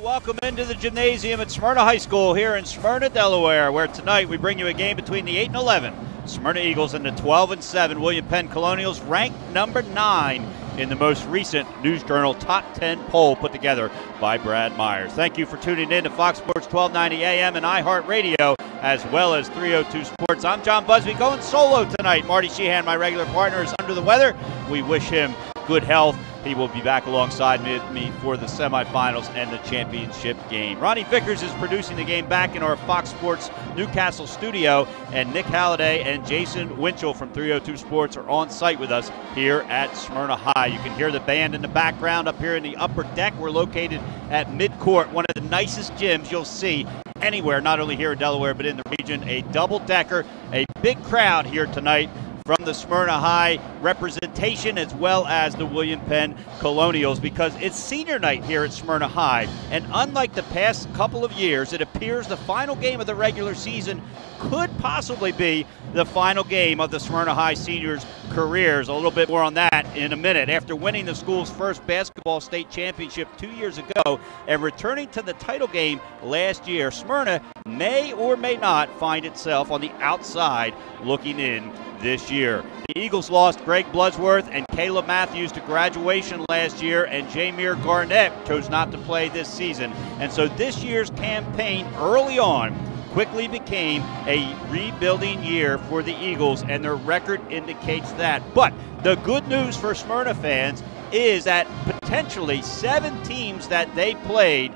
And welcome into the gymnasium at Smyrna High School here in Smyrna, Delaware, where tonight we bring you a game between the 8 and 11 Smyrna Eagles and the 12 and 7 William Penn Colonials, ranked number 9 in the most recent News Journal Top 10 poll put together by Brad Myers. Thank you for tuning in to Fox Sports 1290 AM and iHeartRadio, as well as 302 Sports. I'm John Busby, going solo tonight. Marty Sheehan, my regular partner, is under the weather. We wish him good health. He will be back alongside me for the semifinals and the championship game. Ronnie Vickers is producing the game back in our Fox Sports Newcastle studio, and Nick Halliday and Jason Winchell from 302 Sports are on site with us here at Smyrna High. You can hear the band in the background up here in the upper deck. We're located at Midcourt, one of the nicest gyms you'll see anywhere, not only here in Delaware, but in the region. A double-decker, a big crowd here tonight from the Smyrna High representation, as well as the William Penn Colonials, because it's senior night here at Smyrna High. And unlike the past couple of years, it appears the final game of the regular season could possibly be the final game of the Smyrna High seniors' careers. A little bit more on that in a minute. After winning the school's first basketball state championship 2 years ago and returning to the title game last year, Smyrna may or may not find itself on the outside looking in this year. The Eagles lost Greg Bloodsworth and Caleb Matthews to graduation last year, and Jameer Garnett chose not to play this season. And so this year's campaign early on quickly became a rebuilding year for the Eagles, and their record indicates that. But the good news for Smyrna fans is that potentially 7 teams that they played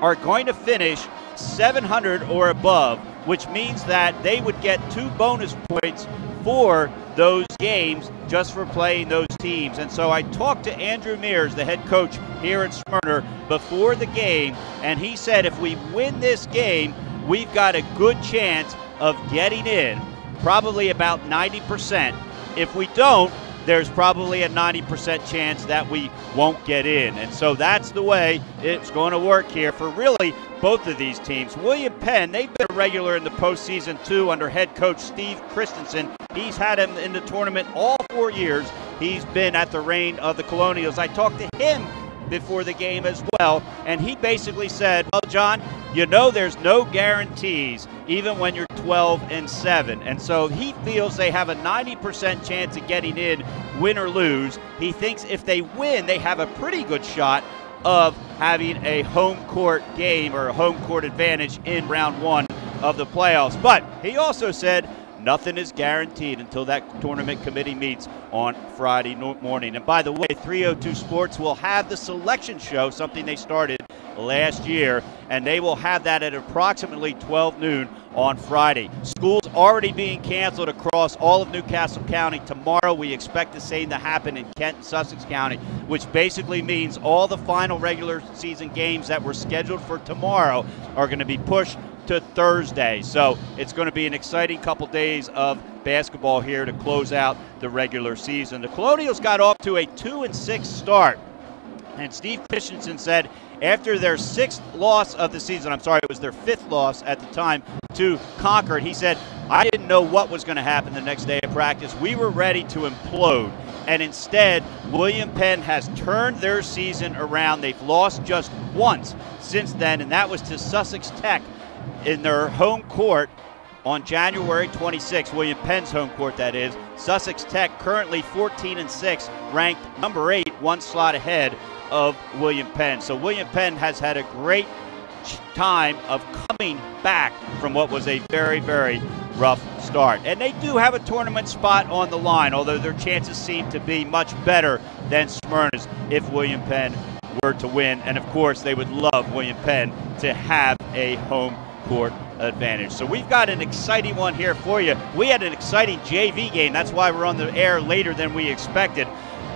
are going to finish 700 or above, which means that they would get 2 bonus points for those games just for playing those teams. And so I talked to Andrew Mears, the head coach here at Smyrna, before the game, and he said if we win this game, we've got a good chance of getting in, probably about 90%. If we don't, there's probably a 90% chance that we won't get in. And so that's the way it's going to work here for really both of these teams. William Penn, they've been a regular in the postseason too under head coach Steve Christensen. He's had him in the tournament all 4 years. He's been at the reign of the Colonials. I talked to him before the game as well, and he basically said, well, John, you know there's no guarantees even when you're 12 and 7. And so he feels they have a 90% chance of getting in, win or lose. He thinks if they win, they have a pretty good shot of having a home court game or a home court advantage in round 1 of the playoffs. But he also said nothing is guaranteed until that tournament committee meets on Friday morning. And by the way, 302 Sports will have the selection show, something they started last year, and they will have that at approximately 12 noon on Friday. School's already being canceled across all of Newcastle County. Tomorrow we expect the same to happen in Kent and Sussex County, which basically means all the final regular season games that were scheduled for tomorrow are going to be pushed to Thursday. So it's going to be an exciting couple days of basketball here to close out the regular season. The Colonials got off to a 2-6 start, and Steve Christensen said after their 6th loss of the season, I'm sorry, it was their 5th loss at the time to Concord, he said, I didn't know what was going to happen the next day of practice. We were ready to implode. And instead, William Penn has turned their season around. They've lost just once since then, and that was to Sussex Tech in their home court on January 26th, William Penn's home court, that is. Sussex Tech currently 14-6, ranked number 8, 1 slot ahead of William Penn. So William Penn has had a great time of coming back from what was a very, very rough start. And they do have a tournament spot on the line, although their chances seem to be much better than Smyrna's if William Penn were to win. And of course, they would love William Penn to have a home court advantage. So we've got an exciting one here for you. We had an exciting JV game. That's why we're on the air later than we expected.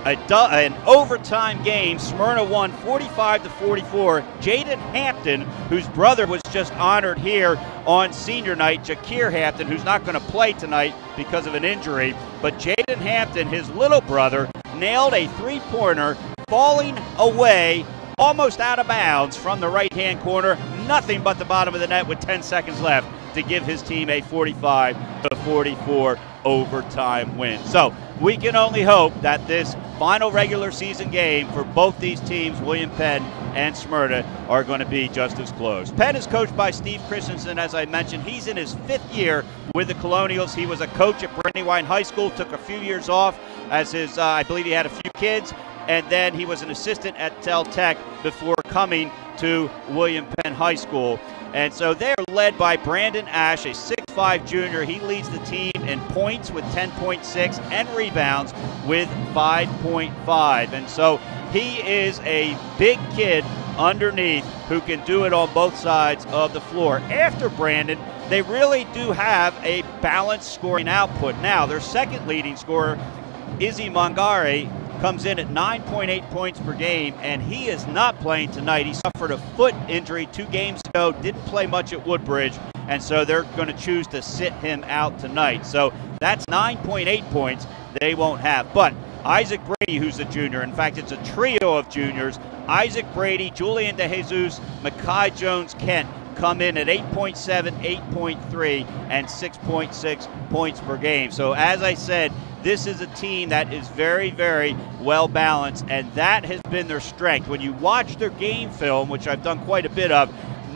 An overtime game. Smyrna won 45-44. Jaden Hampton, whose brother was just honored here on senior night, Jakir Hampton, who's not going to play tonight because of an injury, but Jaden Hampton, his little brother, nailed a 3-pointer, falling away almost out of bounds from the right-hand corner. Nothing but the bottom of the net with 10 seconds left. to give his team a 45-44 overtime win. So we can only hope that this final regular season game for both these teams, William Penn and Smyrna, are going to be just as close. Penn is coached by Steve Christensen, as I mentioned. He's in his 5th year with the Colonials. He was a coach at Brandywine High School, took a few years off as his, I believe he had a few kids, and then he was an assistant at Tech before coming to William Penn High School. And so they're led by Brandon Ash, a 6'5 junior. He leads the team in points with 10.6 and rebounds with 5.5. And so he is a big kid underneath who can do it on both sides of the floor. After Brandon, they really do have a balanced scoring output. Now, their second leading scorer, Izzy Mangare, comes in at 9.8 points per game, and he is not playing tonight. He suffered a foot injury 2 games ago, didn't play much at Woodbridge, and so they're going to choose to sit him out tonight. So that's 9.8 points they won't have. But Isaac Brady, who's a junior, in fact, it's a trio of juniors, Isaac Brady, Julian DeJesus, Makai Jones-Kent, come in at 8.7, 8.3, and 6.6 points per game. So as I said, this is a team that is very, very well balanced, and that has been their strength. When you watch their game film, which I've done quite a bit of,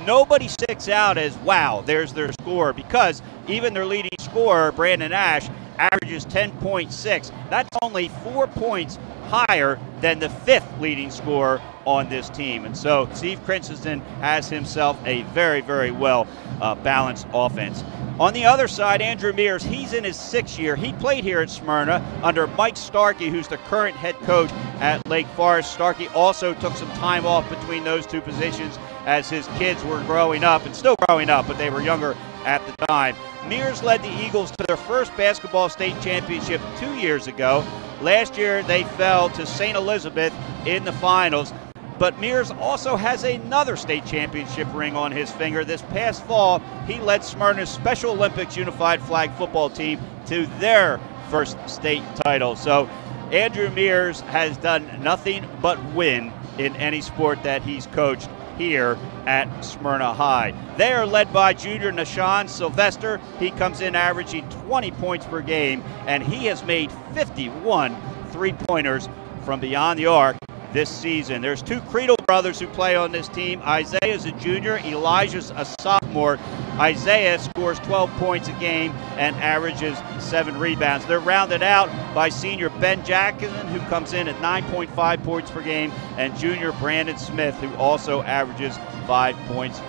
nobody sticks out as, wow, there's their score, because even their leading scorer, Brandon Ash, averages 10.6. That's only 4 points higher than the 5th leading scorer on this team. And so Steve Christensen has himself a very, very well balanced offense. On the other side, Andrew Mears, he's in his 6th year. He played here at Smyrna under Mike Starkey, who's the current head coach at Lake Forest. Starkey also took some time off between those two positions as his kids were growing up, and still growing up, but they were younger at the time. Mears led the Eagles to their first basketball state championship 2 years ago. Last year, they fell to St. Elizabeth in the finals. But Mears also has another state championship ring on his finger. This past fall, he led Smyrna's Special Olympics Unified Flag Football team to their first state title. So Andrew Mears has done nothing but win in any sport that he's coached here at Smyrna High. They are led by junior Nashawn Sylvester. He comes in averaging 20 points per game, and he has made 51 three-pointers from beyond the arc this season. There's 2 Creedle brothers who play on this team. Isaiah's a junior, Elijah's a sophomore. Isaiah scores 12 points a game and averages 7 rebounds. They're rounded out by senior Ben Jackson, who comes in at 9.5 points per game, and junior Brandon Smith, who also averages 5 points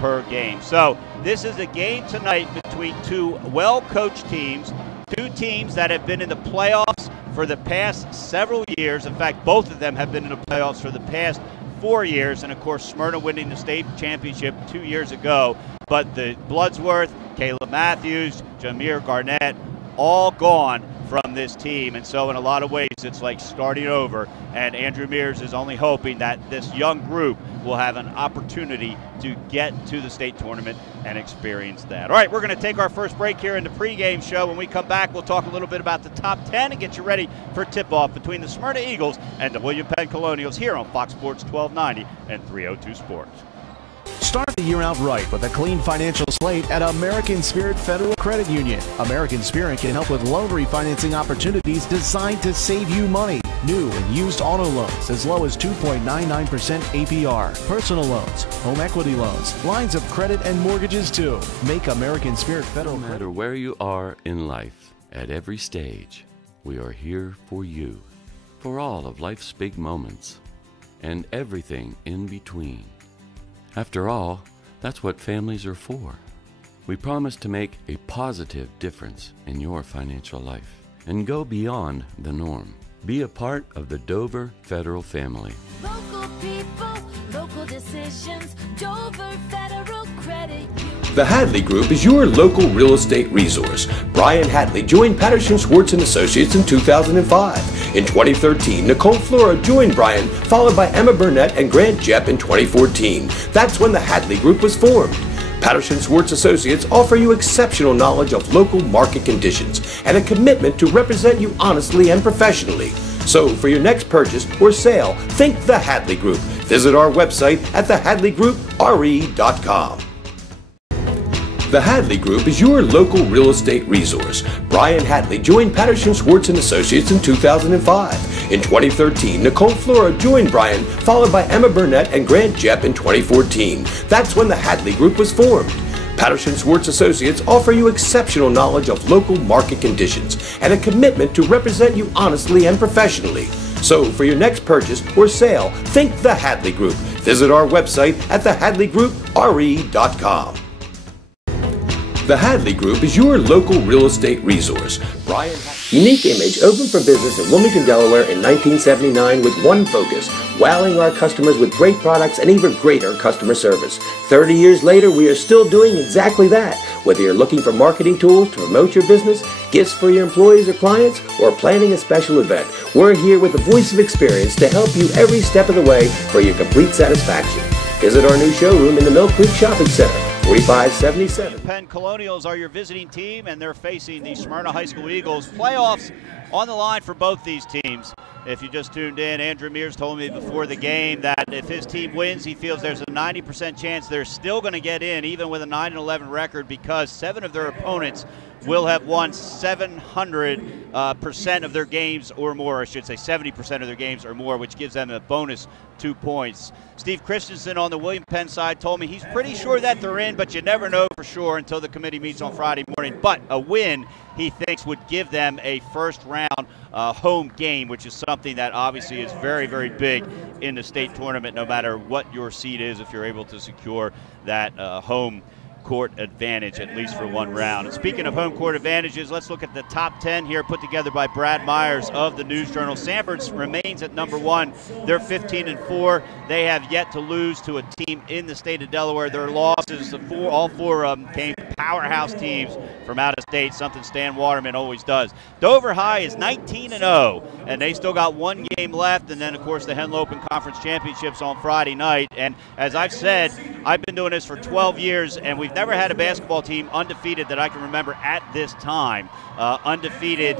per game. So this is a game tonight between 2 well-coached teams, 2 teams that have been in the playoffs for the past several years. In fact, both of them have been in the playoffs for the past 4 years, and of course Smyrna winning the state championship 2 years ago. But the Bloodsworth, Caleb Matthews, Jameer Garnett, all gone from this team, and so in a lot of ways it's like starting over, and Andrew Mears is only hoping that this young group will have an opportunity to get to the state tournament and experience that. All right, we're going to take our first break here in the pregame show. When we come back, we'll talk a little bit about the top 10 and get you ready for tip-off between the Smyrna Eagles and the William Penn Colonials here on Fox Sports 1290 and 302 Sports. Start the year out right with a clean financial slate at American Spirit Federal Credit Union. American Spirit can help with loan refinancing opportunities designed to save you money. New and used auto loans as low as 2.99% APR. Personal loans, home equity loans, lines of credit, and mortgages too. Make American Spirit Federal No matter where you are in life, at every stage, we are here for you. For all of life's big moments and everything in between. After all, that's what families are for. We promise to make a positive difference in your financial life and go beyond the norm. Be a part of the Dover Federal family. Local people, local decisions, Dover Federal Credit Union. The Hadley Group is your local real estate resource. Brian Hadley joined Patterson Schwartz & Associates in 2005. In 2013, Nicole Flora joined Brian, followed by Emma Burnett and Grant Jepp in 2014. That's when the Hadley Group was formed. Patterson Schwartz Associates offer you exceptional knowledge of local market conditions and a commitment to represent you honestly and professionally. So for your next purchase or sale, think the Hadley Group. Visit our website at thehadleygroup.re.com. The Hadley Group is your local real estate resource. Brian Hadley joined Patterson Schwartz & Associates in 2005. In 2013, Nicole Flora joined Brian, followed by Emma Burnett and Grant Jepp in 2014. That's when the Hadley Group was formed. Patterson Schwartz Associates offer you exceptional knowledge of local market conditions and a commitment to represent you honestly and professionally. So for your next purchase or sale, think the Hadley Group. Visit our website at thehadleygroup.com. The Hadley Group is your local real estate resource. Unique Image opened for business in Wilmington, Delaware in 1979 with one focus: wowing our customers with great products and even greater customer service. 30 years later, we are still doing exactly that. Whether you're looking for marketing tools to promote your business, gifts for your employees or clients, or planning a special event, we're here with the voice of experience to help you every step of the way for your complete satisfaction. Visit our new showroom in the Mill Creek Shopping Center, 4577. Penn Colonials are your visiting team, and they're facing the Smyrna High School Eagles. Playoffs on the line for both these teams. If you just tuned in, Andrew Mears told me before the game that if his team wins, he feels there's a 90% chance they're still going to get in, even with a 9-11 record, because 7 of their opponents will have won 700% of their games or more. I should say 70% of their games or more, which gives them a bonus 2 points. Steve Christensen on the William Penn side told me he's pretty sure that they're in, but you never know for sure until the committee meets on Friday morning. But a win, he thinks, would give them a first-round home game, which is something that obviously is very, very big in the state tournament, no matter what your seed is, if you're able to secure that home court advantage, at least for one round. And speaking of home court advantages, let's look at the top 10 here put together by Brad Myers of the News Journal. Sanford remains at number 1. They're 15-4. They have yet to lose to a team in the state of Delaware. Their losses, all 4 of them, came powerhouse teams from out of state, something Stan Waterman always does. Dover High is 19-0, and they still got 1 game left, and then, of course, the Henlopen Conference Championships on Friday night. And as I've said, I've been doing this for 12 years, and we've never had a basketball team undefeated that I can remember at this time, undefeated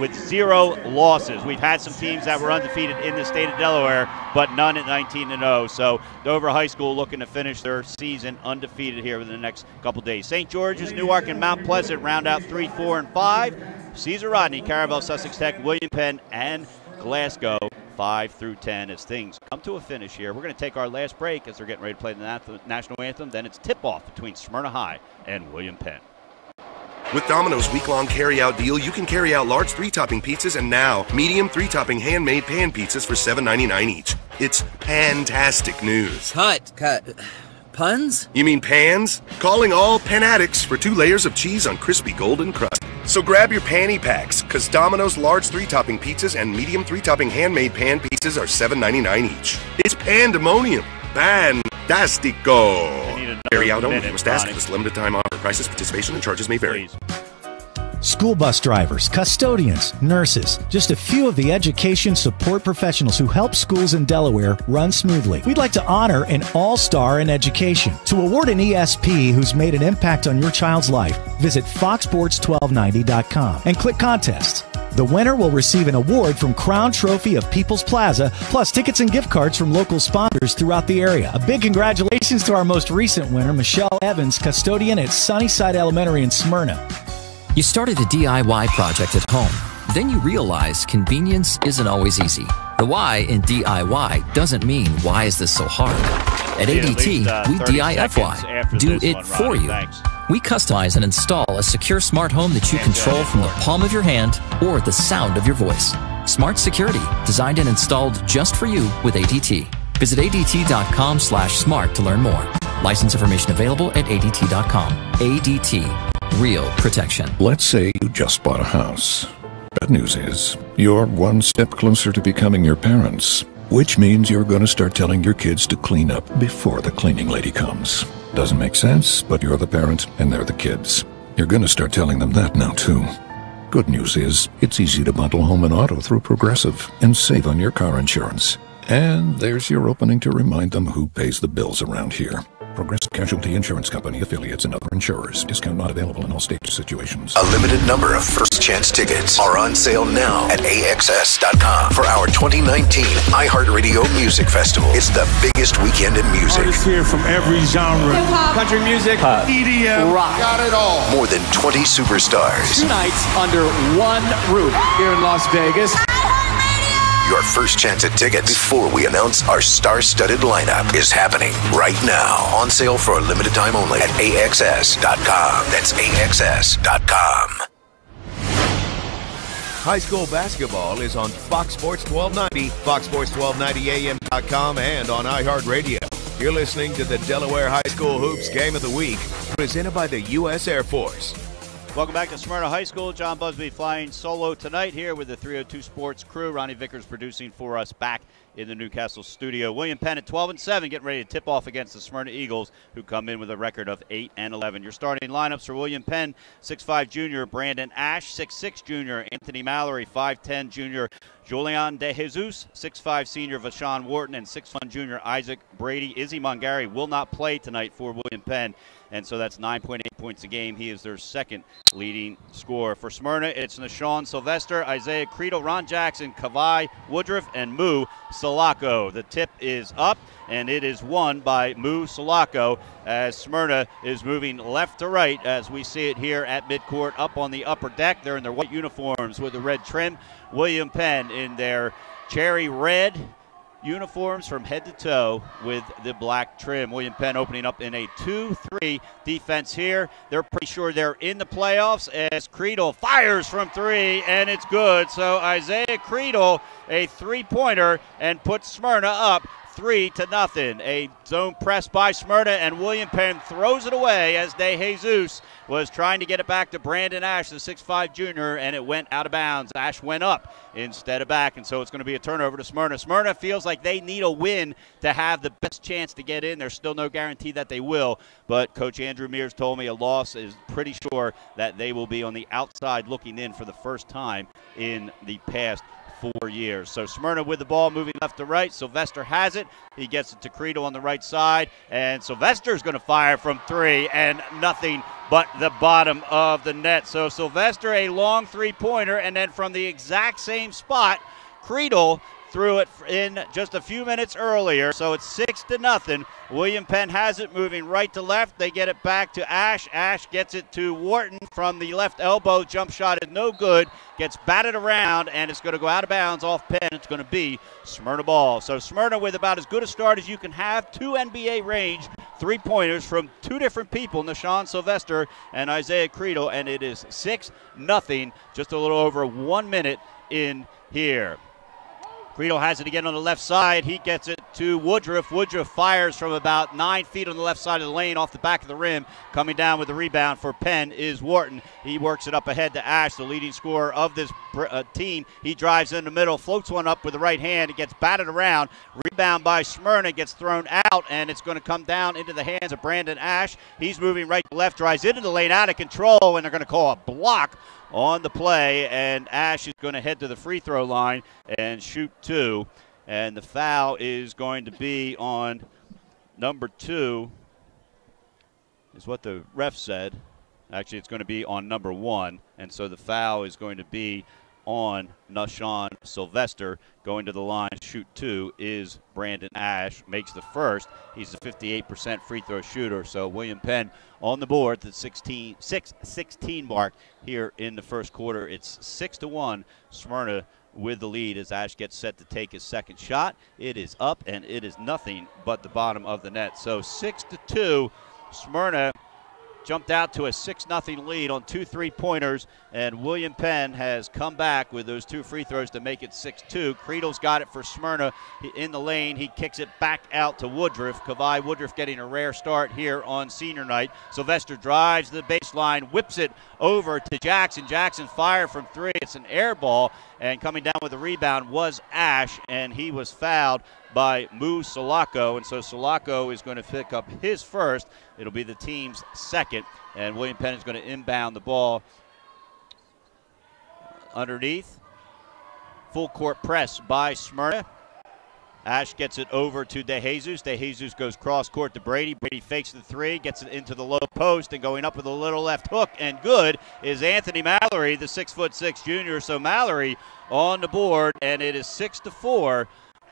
with 0 losses. We've had some teams that were undefeated in the state of Delaware, but none at 19-0. So Dover High School looking to finish their season undefeated here within the next couple days. St. George's, Newark, and Mount Pleasant round out 3, 4, and 5. Caesar Rodney, Caravel, Sussex Tech, William Penn, and Glasgow 5 through 10 as things come to a finish here. We're going to take our last break as they're getting ready to play the national anthem. Then it's tip-off between Smyrna High and William Penn. With Domino's week-long carry-out deal, you can carry out large 3-topping pizzas and now medium 3-topping handmade pan pizzas for $7.99 each. It's fantastic news. Cut. Puns? You mean pans? Calling all Penn addicts for 2 layers of cheese on crispy golden crust. So grab your panty packs, because Domino's large 3-topping pizzas and medium 3-topping handmade pan pizzas are $7.99 each. It's pandemonium. Fantastico. Carry out only. Must ask for this limited time offer. Prices, participation, and charges may vary. Please. School bus drivers, custodians, nurses, just a few of the education support professionals who help schools in Delaware run smoothly. We'd like to honor an all-star in education. To award an ESP who's made an impact on your child's life, visit foxsports1290.com and click Contest. The winner will receive an award from Crown Trophy of People's Plaza, plus tickets and gift cards from local sponsors throughout the area. A big congratulations to our most recent winner, Michelle Evans, custodian at Sunnyside Elementary in Smyrna. You started a DIY project at home. Then you realize convenience isn't always easy. The why in DIY doesn't mean, why is this so hard? At ADT, we DIFY, do it for you. Thanks. We customize and install a secure smart home that you control from the palm of your hand or the sound of your voice. Smart security, designed and installed just for you with ADT. Visit ADT.com/smart to learn more. License information available at ADT.com. ADT. Real protection. Let's say you just bought a house. Bad news is, you're one step closer to becoming your parents, which means you're going to start telling your kids to clean up before the cleaning lady comes. Doesn't make sense, but you're the parent and they're the kids. You're going to start telling them that now too. Good news is, it's easy to bundle home and auto through Progressive and save on your car insurance. And there's your opening to remind them who pays the bills around here. Progressive Casualty Insurance Company, affiliates, and other insurers. Discount not available in all states or situations. A limited number of first chance tickets are on sale now at AXS.com for our 2019 iHeartRadio Music Festival. It's the biggest weekend in music. Artists here from every genre. Hip-hop, country music, EDM, rock. Got it all. More than 20 superstars. 2 nights under one roof here in Las Vegas. Your first chance at tickets before we announce our star-studded lineup is happening right now. On sale for a limited time only at AXS.com. That's AXS.com. High school basketball is on Fox Sports 1290, foxsports1290am.com, and on iHeartRadio. You're listening to the Delaware High School Hoops Game of the Week, presented by the U.S. Air Force. Welcome back to Smyrna High School. John Busby flying solo tonight here with the 302 Sports crew. Ronnie Vickers producing for us back in the Newcastle studio. William Penn at 12-7, getting ready to tip off against the Smyrna Eagles, who come in with a record of 8-11. Your starting lineups for William Penn: 6'5" junior Brandon Ash, 6'6" junior Anthony Mallory, 5'10" junior Julian De Jesus, 6'5" senior Vashawn Wharton, and 6'1" junior Isaac Brady. Izzy Mongari will not play tonight for William Penn, and so that's 9.8 points a game. He is their second leading scorer. For Smyrna, it's Nashawn Sylvester, Isaiah Creedle, Ron Jackson, Kavai Woodruff, and Moo Salako. The tip is up, and it is won by Moo Salako as Smyrna is moving left to right as we see it here at midcourt up on the upper deck. They're in their white uniforms with the red trim. William Penn in their cherry red uniforms from head to toe with the black trim. William Penn opening up in a 2-3 defense here. They're pretty sure they're in the playoffs as Creedle fires from 3, and it's good. So Isaiah Creedle, a three-pointer, and puts Smyrna up 3-0. A zone press by Smyrna, and William Penn throws it away as De Jesus was trying to get it back to Brandon Ash, the 6'5" junior, and it went out of bounds. Ash went up instead of back, and so it's going to be a turnover to Smyrna. Smyrna feels like they need a win to have the best chance to get in. There's still no guarantee that they will, but Coach Andrew Mears told me a loss is pretty sure that they will be on the outside looking in for the first time in the past 4 years. So Smyrna with the ball moving left to right. Sylvester has it. He gets it to Creedle on the right side, and Sylvester's going to fire from 3, and nothing but the bottom of the net. So Sylvester, a long three-pointer, and then from the exact same spot, Creedle threw it in just a few minutes earlier. So it's 6-0. William Penn has it moving right to left. They get it back to Ash. Ash gets it to Wharton from the left elbow. Jump shot is no good. Gets batted around, and it's going to go out of bounds off Penn. It's going to be Smyrna ball. So Smyrna with about as good a start as you can have. 2 NBA range three-pointers from 2 different people, Nashawn Sylvester and Isaiah Creedle, and it is 6-0, just a little over 1 minute in here. Creedle has it again on the left side. He gets it to Woodruff. Woodruff fires from about 9 feet on the left side of the lane off the back of the rim. Coming down with the rebound for Penn is Wharton. He works it up ahead to Ash, the leading scorer of this team. He drives in the middle, floats one up with the right hand. It gets batted around. Rebound by Smyrna, gets thrown out, and it's going to come down into the hands of Brandon Ash. He's moving right to left, drives into the lane, out of control, and they're going to call a block on the play, and Ash is going to head to the free throw line and shoot 2, and the foul is going to be on number 2 is what the ref said. Actually, it's going to be on number 1, and so the foul is going to be on Nashawn Sylvester. Going to the line, shoot 2 is Brandon Ash. Makes the first. He's a 58% free throw shooter. So William Penn on the board, the 6-16 mark here in the first quarter. It's 6-1. Smyrna with the lead as Ash gets set to take his second shot. It is up, and it is nothing but the bottom of the net. So 6-2. Smyrna jumped out to a 6-0 lead on 2 three-pointers, and William Penn has come back with those 2 free throws to make it 6-2. Creedle's got it for Smyrna in the lane. He kicks it back out to Woodruff. Kavai Woodruff getting a rare start here on senior night. Sylvester drives the baseline, whips it over to Jackson. Jackson fired from 3. It's an air ball, and coming down with the rebound was Ash, and he was fouled by Moo Salako, and so Salako is going to pick up his first. It'll be the team's second, and William Penn is going to inbound the ball underneath. Full court press by Smyrna, Ash gets it over to DeJesus. DeJesus goes cross court to Brady. Brady fakes the three, gets it into the low post, and going up with a little left hook and good is Anthony Mallory, the 6'6" junior. So Mallory on the board, and it is 6-4.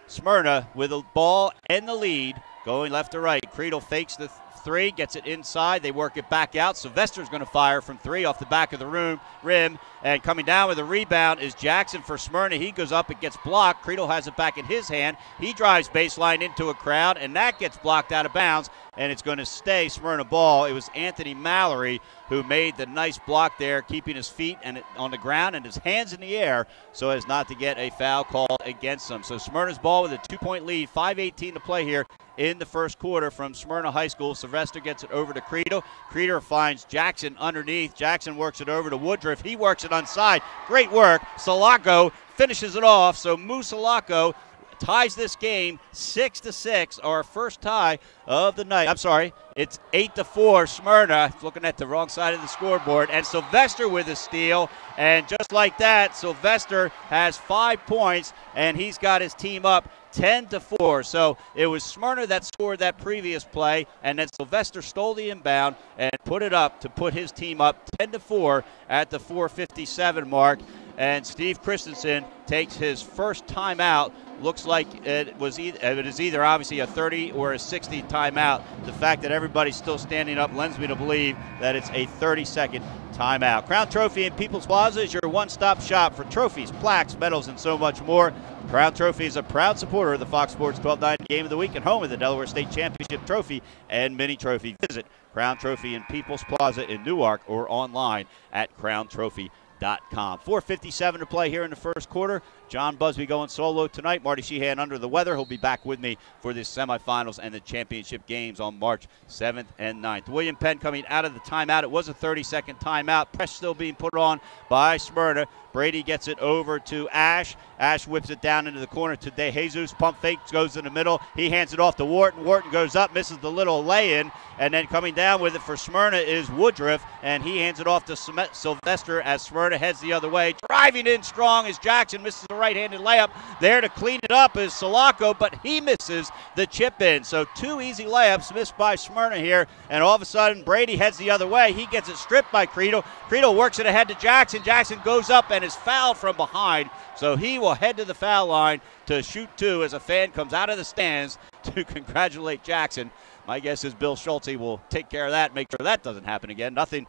Smyrna with the ball and the lead, going left to right. Creedle fakes the three, gets it inside. They work it back out. Sylvester's going to fire from three off the back of the rim. And coming down with a rebound is Jackson for Smyrna. He goes up, it gets blocked. Creedle has it back in his hand. He drives baseline into a crowd, and that gets blocked out of bounds, and it's going to stay Smyrna ball. It was Anthony Mallory who made the nice block there, keeping his feet on the ground and his hands in the air so as not to get a foul call against him. So Smyrna's ball with a 2-point lead, 5:18 to play here in the first quarter from Smyrna High School. Sylvester gets it over to Creedle. Creedle finds Jackson underneath. Jackson works it over to Woodruff. He works it onside. Great work. Salako finishes it off. So Musalako ties this game 6-6, our first tie of the night. I'm sorry, it's 8-4 Smyrna. Looking at the wrong side of the scoreboard. And Sylvester with a steal. And just like that, Sylvester has 5 points, and he's got his team up 10-4. So it was Smyrna that scored that previous play, and then Sylvester stole the inbound and put it up to put his team up 10-4 at the 4:57 mark. And Steve Christensen takes his first timeout. Looks like it is either obviously a 30 or a 60 timeout. The fact that everybody's still standing up lends me to believe that it's a 30-second timeout. Crown Trophy in People's Plaza is your one-stop shop for trophies, plaques, medals, and so much more. Crown Trophy is a proud supporter of the Fox Sports 1290 Game of the Week and home of the Delaware State Championship Trophy and Mini Trophy. Visit Crown Trophy in People's Plaza in Newark or online at crowntrophy.com. 4:57 to play here in the first quarter. John Busby going solo tonight. Marty Sheehan under the weather. He'll be back with me for the semifinals and the championship games on March 7th and 9th. William Penn coming out of the timeout. It was a 30-second timeout. Press still being put on by Smyrna. Brady gets it over to Ash. Ash whips it down into the corner to DeJesus. Pump fake goes in the middle. He hands it off to Wharton. Wharton goes up, misses the little lay-in. And then coming down with it for Smyrna is Woodruff. And he hands it off to Sylvester as Smyrna heads the other way. Driving in strong as Jackson misses the right-handed layup. There to clean it up is Salako, but he misses the chip in. So 2 easy layups missed by Smyrna here. And all of a sudden, Brady heads the other way. He gets it stripped by Creedle. Creedle works it ahead to Jackson. Jackson goes up and is fouled from behind. So he will head to the foul line to shoot 2 as a fan comes out of the stands to congratulate Jackson. My guess is Bill Schulte will take care of that, make sure that doesn't happen again. Nothing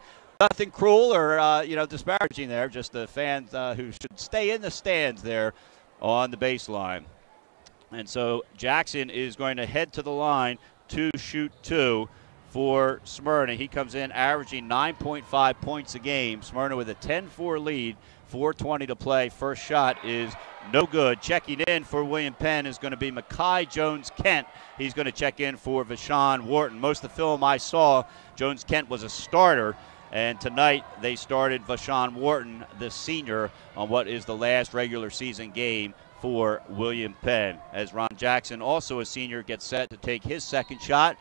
cruel or disparaging there. Just the fans who should stay in the stands there on the baseline. And so Jackson is going to head to the line to shoot 2 for Smyrna. He comes in averaging 9.5 points a game. Smyrna with a 10-4 lead. 4:20 to play. First shot is no good. Checking in for William Penn is going to be Makai Jones-Kent. He's going to check in for Vashawn Wharton. Most of the film I saw, Jones-Kent was a starter, and tonight they started Vashawn Wharton, the senior, on what is the last regular season game for William Penn. As Ron Jackson, also a senior, gets set to take his second shot,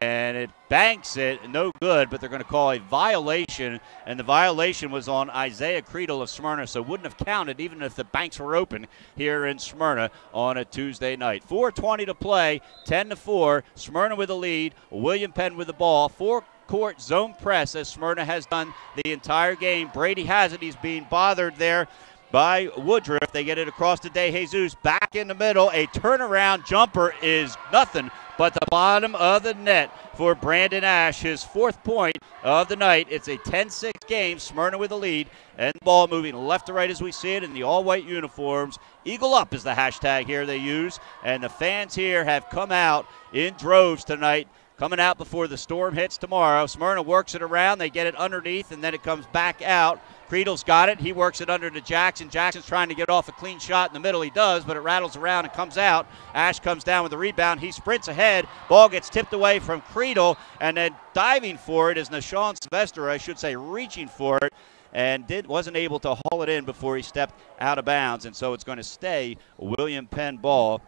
and it banks it, no good, but they're going to call a violation, and the violation was on Isaiah Creedle of Smyrna, so wouldn't have counted even if the banks were open here in Smyrna on a Tuesday night. 4:20 to play, 10-4, Smyrna with the lead, William Penn with the ball, four-court zone press as Smyrna has done the entire game. Brady has it, he's being bothered there by Woodruff. They get it across to DeJesus, back in the middle. A turnaround jumper is nothing but the bottom of the net for Brandon Ash, his 4th point of the night. It's a 10-6 game, Smyrna with the lead, and the ball moving left to right as we see it in the all-white uniforms. Eagle up is the hashtag here they use, and the fans here have come out in droves tonight, coming out before the storm hits tomorrow. Smyrna works it around, they get it underneath, and then it comes back out. Creedle's got it. He works it under to Jackson. Jackson's trying to get off a clean shot in the middle. He does, but it rattles around and comes out. Ash comes down with the rebound. He sprints ahead. Ball gets tipped away from Creedle, and then diving for it is Nashawn Sylvester, I should say, reaching for it, and wasn't able to haul it in before he stepped out of bounds. And so it's going to stay William Penn ball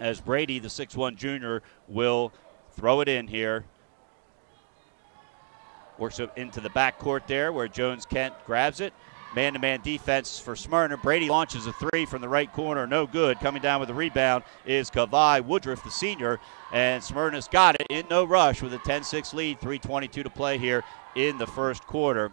as Brady, the 6'1 junior, will throw it in here. Works it into the backcourt there where Jones-Kent grabs it. man-to-man defense for Smyrna. Brady launches a three from the right corner, no good. Coming down with the rebound is Kavai Woodruff, the senior, and Smyrna's got it in no rush with a 10-6 lead, 3:22 to play here in the first quarter.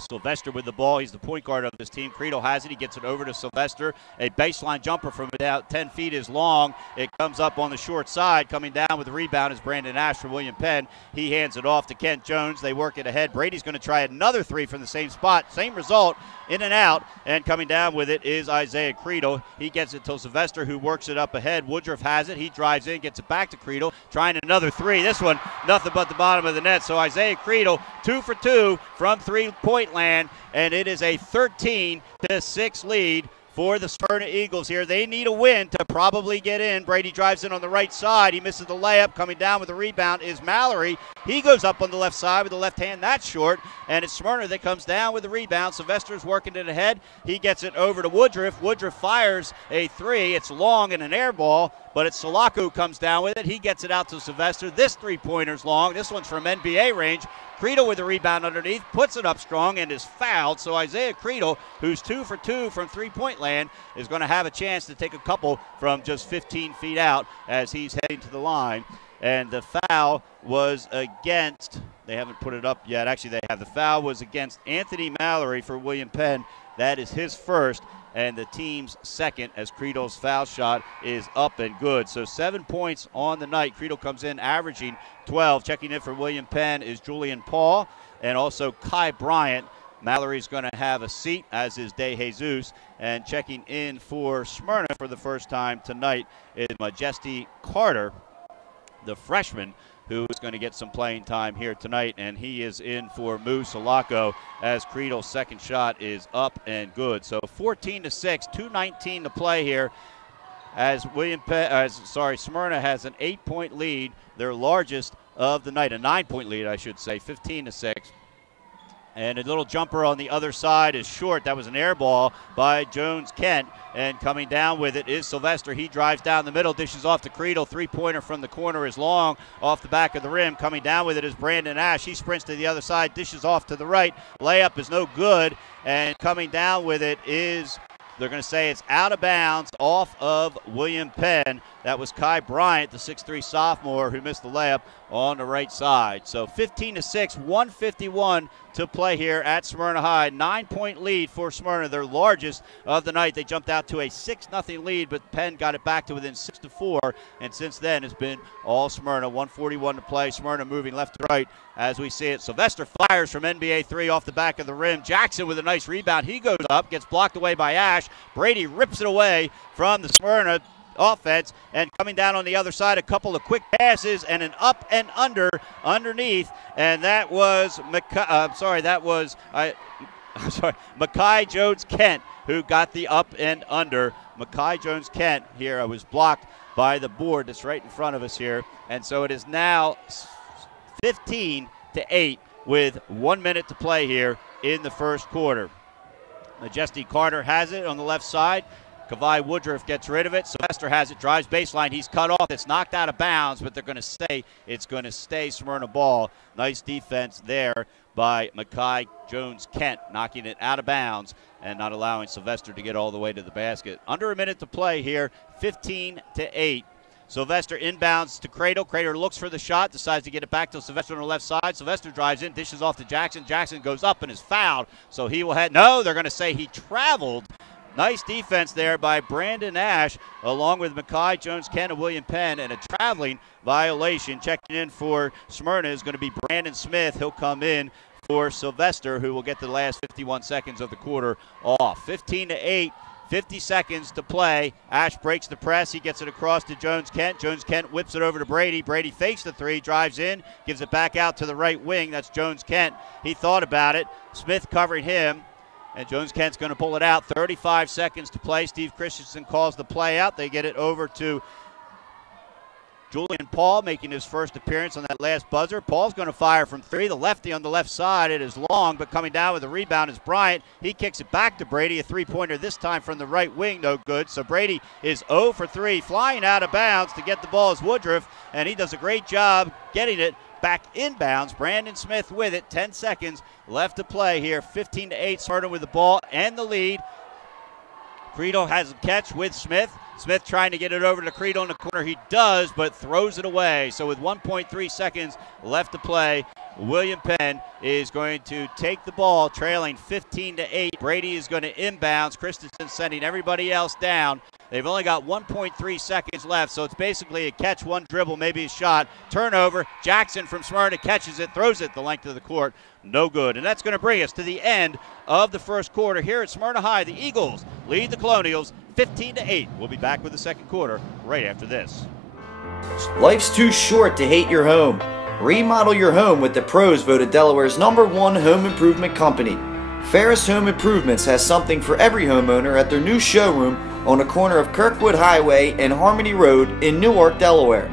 Sylvester with the ball. He's the point guard of this team. Creedle has it. He gets it over to Sylvester. A baseline jumper from about 10 feet is long. It comes up on the short side. Coming down with the rebound is Brandon Ash from William Penn. He hands it off to Kent Jones. They work it ahead. Brady's going to try another three from the same spot. Same result. In and out. And coming down with it is Isaiah Creedle. He gets it to Sylvester, who works it up ahead. Woodruff has it. He drives in, gets it back to Creedle. Trying another three. This one, nothing but the bottom of the net. So Isaiah Creedle, 2 for 2 from three-point land. And it is a 13-6 lead for the Smyrna Eagles here. They need a win to probably get in. Brady drives in on the right side. He misses the layup. Coming down with the rebound is Mallory. He goes up on the left side with the left hand. That's short. And it's Smyrna that comes down with the rebound. Sylvester's working it ahead. He gets it over to Woodruff. Woodruff fires a three. It's long and an air ball, but it's Salako who comes down with it. He gets it out to Sylvester. This three-pointer's long. This one's from NBA range. Creedle with the rebound underneath, puts it up strong and is fouled. So Isaiah Creedle, who's 2 for 2 from three-point land, is going to have a chance to take a couple from just 15 feet out as he's heading to the line. And the foul was against, they haven't put it up yet. Actually, they have. The foul was against Anthony Mallory for William Penn. That is his first and the team's second, as Creedle's foul shot is up and good. So 7 points on the night. Creedle comes in averaging 12. Checking in for William Penn is Julian Paul and also Kai Bryant. Mallory's going to have a seat, as is De Jesus. And checking in for Smyrna for the first time tonight is Majesty Carter, the freshman, who is going to get some playing time here tonight, and he is in for Mu Salako as Creedle's second shot is up and good. So 14-6, 2:19 to play here as Smyrna has an 8-point lead, their largest of the night, a 9-point lead, I should say, 15-6. And a little jumper on the other side is short. That was an air ball by Jones Kent. And coming down with it is Sylvester. He drives down the middle, dishes off to Creedle. Three-pointer from the corner is long off the back of the rim. Coming down with it is Brandon Ash. He sprints to the other side, dishes off to the right. Layup is no good. And coming down with it is, they're going to say it's out of bounds off of William Penn. That was Kai Bryant, the 6'3 sophomore, who missed the layup on the right side. So 15-6, 1:51 to play here at Smyrna High. 9-point lead for Smyrna, their largest of the night. They jumped out to a 6-0 lead, but Penn got it back to within 6-4. And since then, it's been all Smyrna. 1:41 to play. Smyrna moving left to right as we see it. Sylvester fires from NBA 3 off the back of the rim. Jackson with a nice rebound. He goes up, gets blocked away by Ash. Brady rips it away from the Smyrna offense, and coming down on the other side, a couple of quick passes and an up and under underneath, and that was Makai Jones Kent who got the up and under. Makai Jones Kent here, I was blocked by the board that's right in front of us here, and so it is now 15-8 with 1 minute to play here in the first quarter. Majesty Carter has it on the left side. Kavai Woodruff gets rid of it. Sylvester has it, drives baseline. He's cut off. It's knocked out of bounds, but they're going to say it's going to stay Smyrna ball. Nice defense there by Makai Jones Kent, knocking it out of bounds and not allowing Sylvester to get all the way to the basket. Under a minute to play here, 15-8. Sylvester inbounds to Cradle. Cradle looks for the shot, decides to get it back to Sylvester on the left side. Sylvester drives in, dishes off to Jackson. Jackson goes up and is fouled, so he will head. No, they're going to say he traveled. Nice defense there by Brandon Ash, along with Makai Jones Kent and William Penn, and a traveling violation. Checking in for Smyrna is going to be Brandon Smith. He'll come in for Sylvester, who will get the last 51 seconds of the quarter off. 15-8, 50 seconds to play. Ash breaks the press. He gets it across to Jones Kent. Jones Kent whips it over to Brady. Brady fakes the three, drives in, gives it back out to the right wing. That's Jones Kent. He thought about it. Smith covering him. And Jones Kent's going to pull it out. 35 seconds to play. Steve Christensen calls the play out. They get it over to Julian Paul, making his first appearance on that last buzzer. Paul's going to fire from three. The lefty on the left side. It is long, but coming down with the rebound is Bryant. He kicks it back to Brady. A three-pointer this time from the right wing. No good. So Brady is 0 for 3. Flying out of bounds to get the ball is Woodruff, and he does a great job getting it back inbounds. Brandon Smith with it. 10 seconds left to play here. 15-8. Smyrna with the ball and the lead. Creedle has a catch with Smith. Smith trying to get it over to Creedle in the corner. He does, but throws it away. So with 1.3 seconds left to play, William Penn is going to take the ball, trailing 15-8. Brady is going to inbounds. Christensen sending everybody else down. They've only got 1.3 seconds left, so it's basically a catch, one dribble, maybe a shot. Turnover. Jackson from Smyrna catches it, throws it the length of the court. No good. And that's going to bring us to the end of the first quarter here at Smyrna High. The Eagles lead the Colonials 15-8. We'll be back with the second quarter right after this. Life's too short to hate your home. Remodel your home with the pros voted Delaware's #1 home improvement company. Ferris Home Improvements has something for every homeowner at their new showroom on the corner of Kirkwood Highway and Harmony Road in Newark, Delaware.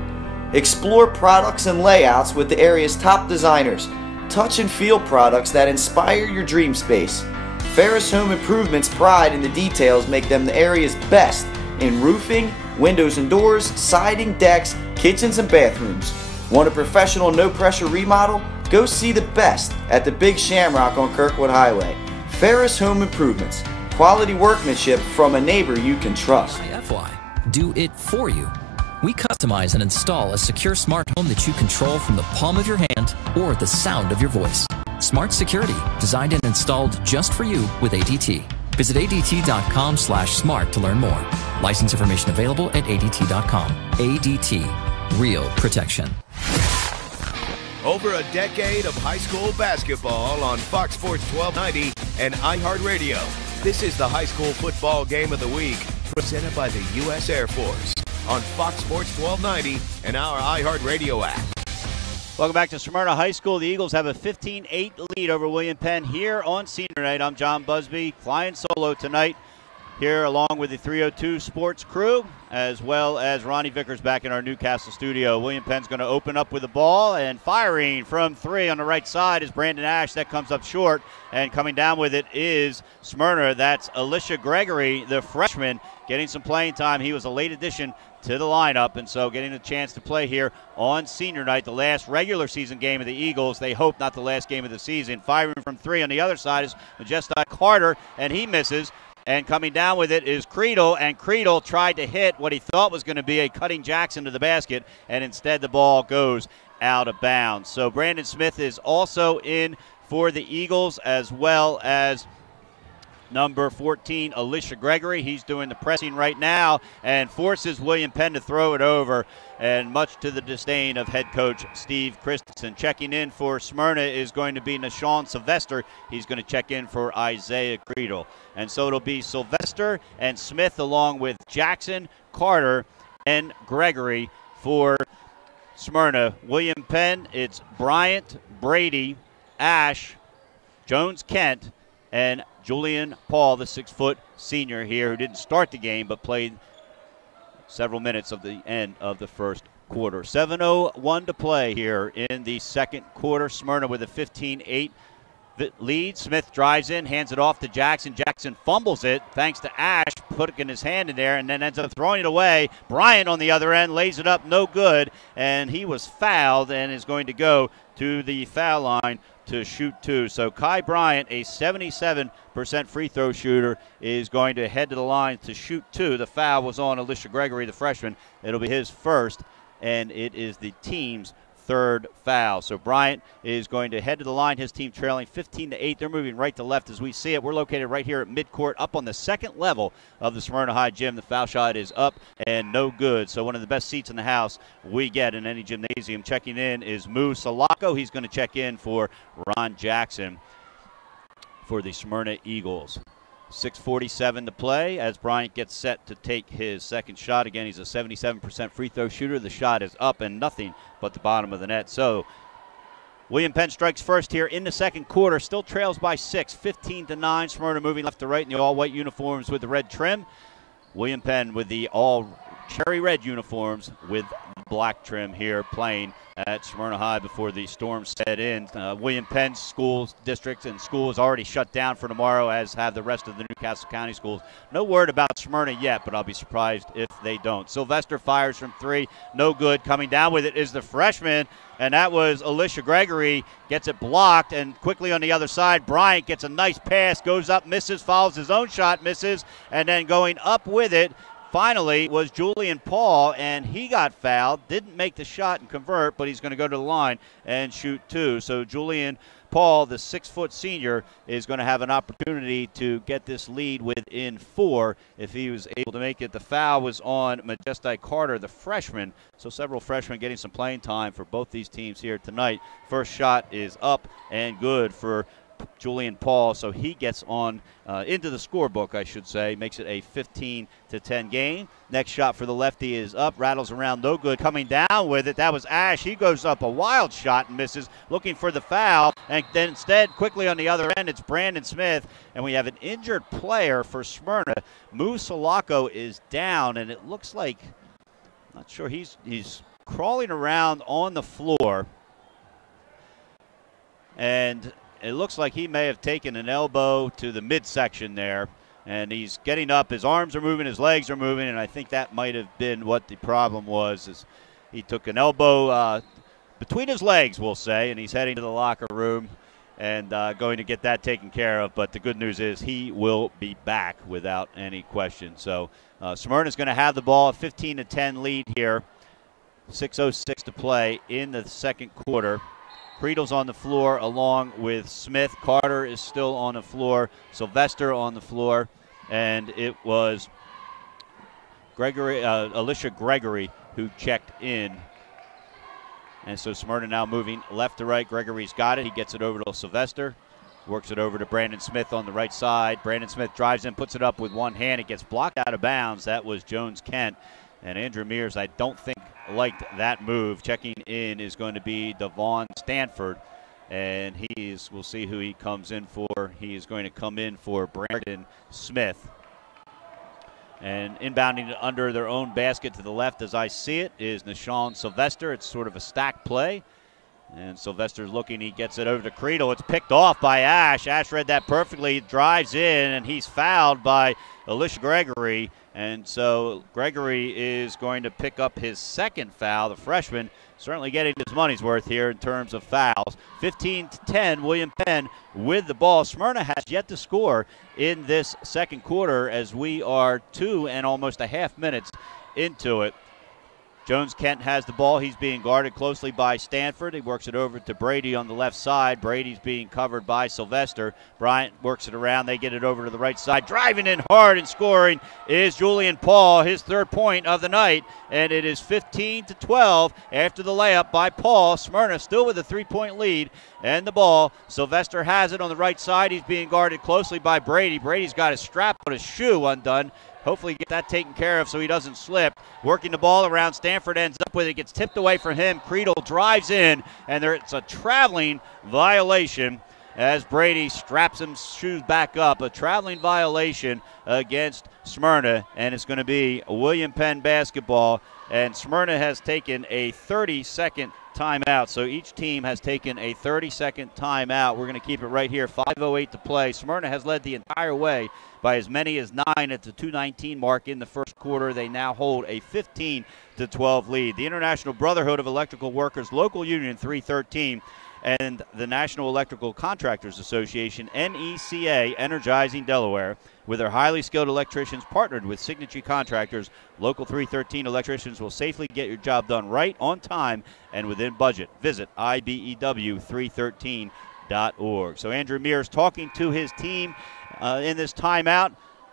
Explore products and layouts with the area's top designers. Touch and feel products that inspire your dream space. Ferris Home Improvement's pride in the details make them the area's best in roofing, windows and doors, siding, decks, kitchens, and bathrooms. Want a professional, no-pressure remodel? Go see the best at the Big Shamrock on Kirkwood Highway. Ferris Home Improvements. Quality workmanship from a neighbor you can trust. FY, do it for you. We customize and install a secure smart home that you control from the palm of your hand or the sound of your voice. Smart security, designed and installed just for you with ADT. Visit ADT.com/smart to learn more. License information available at ADT.com. ADT, real protection. Over a decade of high school basketball on Fox Sports 1290 and iHeartRadio. This is the high school football game of the week, presented by the U.S. Air Force on Fox Sports 1290 and our iHeartRadio app. Welcome back to Smyrna High School. The Eagles have a 15-8 lead over William Penn here on senior night. I'm John Busby, flying solo tonight here along with the 302 Sports crew, as well as Ronnie Vickers back in our Newcastle studio. William Penn's going to open up with the ball, and firing from three on the right side is Brandon Ash. That comes up short, and coming down with it is Smyrna. That's Alicia Gregory, the freshman, getting some playing time. He was a late addition to the lineup, and so getting a chance to play here on senior night, the last regular season game of the Eagles. They hope not the last game of the season. Firing from three on the other side is Majestai Carter, and he misses. And coming down with it is Creedle, and Creedle tried to hit what he thought was going to be a cutting Jackson to the basket, and instead the ball goes out of bounds. So Brandon Smith is also in for the Eagles, as well as number 14, Alicia Gregory. He's doing the pressing right now and forces William Penn to throw it over, and much to the disdain of head coach Steve Christensen. Checking in for Smyrna is going to be Nashawn Sylvester. He's going to check in for Isaiah Creedle. And so it'll be Sylvester and Smith along with Jackson, Carter, and Gregory for Smyrna. William Penn, it's Bryant, Brady, Ash, Jones-Kent, and Julian Paul, the 6-foot senior here, who didn't start the game but played several minutes of the end of the first quarter. 7:01 to play here in the second quarter. Smyrna with a 15-8 lead. Smith drives in, hands it off to Jackson. Jackson fumbles it thanks to Ash putting his hand in there and then ends up throwing it away. Bryant on the other end lays it up, no good, and he was fouled and is going to go to the foul line to shoot two. So Kai Bryant, a 77% free throw shooter, is going to head to the line to shoot two. The foul was on Alicia Gregory, the freshman. It'll be his first, and it is the team's third foul. So Bryant is going to head to the line. His team trailing 15-8. They're moving right to left as we see it. We're located right here at midcourt, up on the second level of the Smyrna High gym. The foul shot is up and no good. So one of the best seats in the house we get in any gymnasium. Checking in is Moo Salako. He's going to check in for Ron Jackson for the Smyrna Eagles. 6:47 to play as Bryant gets set to take his second shot. Again, he's a 77% free throw shooter. The shot is up and nothing but the bottom of the net. So William Penn strikes first here in the second quarter. Still trails by 6, 15-9. Smyrna moving left to right in the all-white uniforms with the red trim. William Penn with the all cherry red uniforms with black trim here playing at Smyrna High before the storm set in. William Penn School District and school is already shut down for tomorrow, as have the rest of the Newcastle County schools. No word about Smyrna yet, but I'll be surprised if they don't. Sylvester fires from 3, no good. Coming down with it is the freshman, and that was Alicia Gregory. Gets it blocked, and quickly on the other side, Bryant gets a nice pass, goes up, misses, follows his own shot, misses, and then going up with it finally was Julian Paul, and he got fouled. Didn't make the shot and convert, but he's going to go to the line and shoot 2. So Julian Paul, the 6-foot senior, is going to have an opportunity to get this lead within 4 if he was able to make it. The foul was on Majesti Carter, the freshman. So several freshmen getting some playing time for both these teams here tonight. First shot is up and good for Julian Paul, so he gets on into the scorebook, I should say, makes it a 15-10 game. Next shot for the lefty is up, rattles around, no good. Coming down with it, that was Ash. He goes up a wild shot and misses, looking for the foul, and then instead, quickly on the other end, it's Brandon Smith, and we have an injured player for Smyrna. Musalako is down, and it looks like, not sure, he's crawling around on the floor, and it looks like he may have taken an elbow to the midsection there, and he's getting up. His arms are moving, his legs are moving, and I think that might have been what the problem was. Is he took an elbow between his legs, we'll say, and he's heading to the locker room and going to get that taken care of. But the good news is he will be back without any question. So Smyrna's going to have the ball, a 15-10 lead here. 6:06 to play in the second quarter. Creedle's on the floor along with Smith. Carter is still on the floor. Sylvester on the floor. And it was Alicia Gregory who checked in. And so Smyrna now moving left to right. Gregory's got it. He gets it over to Sylvester. Works it over to Brandon Smith on the right side. Brandon Smith drives in, puts it up with one hand. It gets blocked out of bounds. That was Jones Kent. And Andrew Mears, I don't think, liked that move. Checking in is going to be Devon Stanford, and we'll see who he comes in for. He is going to come in for Brandon Smith. And inbounding under their own basket to the left, as I see it, is Nishan Sylvester. It's sort of a stack play. And Sylvester's looking, he gets it over to Creedle. It's picked off by Ash. Ash read that perfectly, drives in, and he's fouled by Alicia Gregory. And so Gregory is going to pick up his second foul. The freshman certainly getting his money's worth here in terms of fouls. 15-10, William Penn with the ball. Smyrna has yet to score in this second quarter as we are 2 and almost a half minutes into it. Jones Kent has the ball. He's being guarded closely by Stanford. He works it over to Brady on the left side. Brady's being covered by Sylvester. Bryant works it around. They get it over to the right side. Driving in hard and scoring is Julian Paul, his 3rd point of the night. And it is 15-12 after the layup by Paul. Smyrna still with a 3-point lead. And the ball, Sylvester has it on the right side. He's being guarded closely by Brady. Brady's got his strap on his shoe undone. Hopefully get that taken care of so he doesn't slip. Working the ball around, Stanford ends up with it, gets tipped away from him. Creedle drives in, and it's a traveling violation as Brady straps his shoes back up. A traveling violation against Smyrna, and it's going to be William Penn basketball. And Smyrna has taken a 30-second timeout. So each team has taken a 30-second timeout. We're going to keep it right here. 5:08 to play. Smyrna has led the entire way by as many as 9 at the 2:19 mark in the first quarter. They now hold a 15-12 lead. The International Brotherhood of Electrical Workers Local Union 313 and the National Electrical Contractors Association, NECA, Energizing Delaware, with their highly skilled electricians partnered with Signature Contractors. Local 313 electricians will safely get your job done right, on time, and within budget. Visit IBEW313.org. So Andrew Mears talking to his team in this timeout.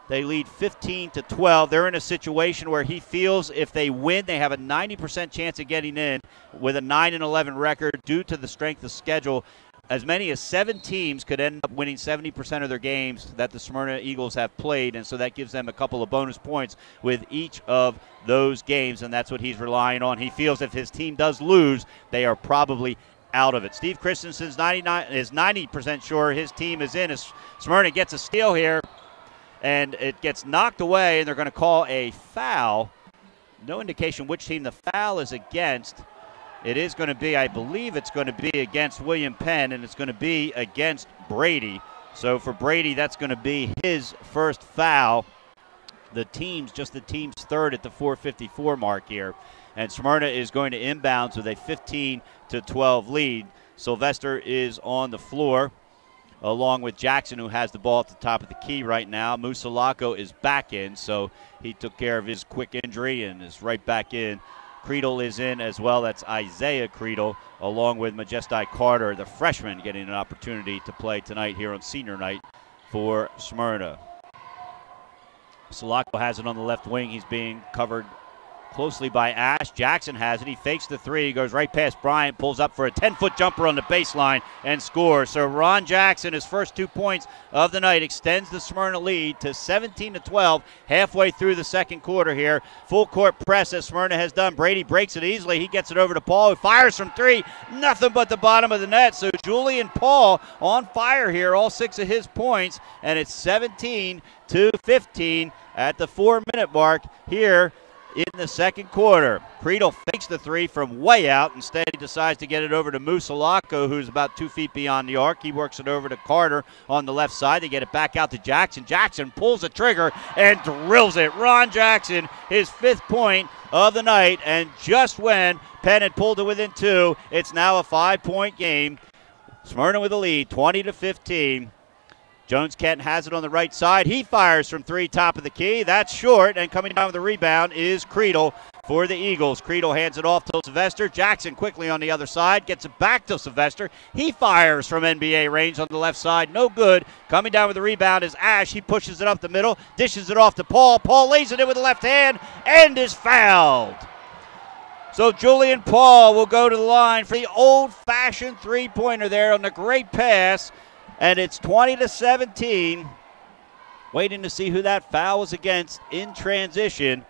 They lead 15-12. They're in a situation where he feels if they win, they have a 90% chance of getting in with a 9-11 record due to the strength of schedule. As many as 7 teams could end up winning 70% of their games that the Smyrna Eagles have played, and so that gives them a couple of bonus points with each of those games, and that's what he's relying on. He feels if his team does lose, they are probably out of it. Steve Christensen's 90% sure his team is in. As Smyrna gets a steal here, and it gets knocked away, and they're going to call a foul no indication which team the foul is against. It is going to be, I believe it's going to be against William Penn, and it's going to be against Brady. So for Brady, that's going to be his first foul. The team's third at the 4:54 mark here. And Smyrna is going to inbounds with a 15-12 lead. Sylvester is on the floor, along with Jackson, who has the ball at the top of the key right now. Musalako is back in, so he took care of his quick injury and is right back in. Creedle is in as well. That's Isaiah Creedle, along with Majestai Carter, the freshman, getting an opportunity to play tonight here on senior night for Smyrna. Salako has it on the left wing. He's being covered closely by Ash. Jackson has it. He fakes the three, goes right past Bryant, pulls up for a 10-foot jumper on the baseline and scores. So Ron Jackson, his first 2 points of the night, extends the Smyrna lead to 17-12 halfway through the second quarter here. Full court press as Smyrna has done. Brady breaks it easily. He gets it over to Paul, who fires from three. Nothing but the bottom of the net. So Julian Paul on fire here, all 6 of his points, and it's 17-15 at the 4-minute mark here in the second quarter. Creedle fakes the three from way out. Instead, he decides to get it over to Musalako, who's about 2 feet beyond the arc. He works it over to Carter on the left side. They get it back out to Jackson. Jackson pulls the trigger and drills it. Ron Jackson, his 5th point of the night. And just when Penn had pulled it within 2, it's now a 5-point game. Smyrna with the lead, 20-15. Jones-Kent has it on the right side. He fires from 3, top of the key. That's short, and coming down with the rebound is Creedle for the Eagles. Creedle hands it off to Sylvester. Jackson quickly on the other side, gets it back to Sylvester. He fires from NBA range on the left side. No good. Coming down with the rebound is Ash. He pushes it up the middle, dishes it off to Paul. Paul lays it in with the left hand and is fouled. So Julian Paul will go to the line for the old-fashioned three-pointer there on the great pass. And it's 20-17. Waiting to see who that foul was against in transition.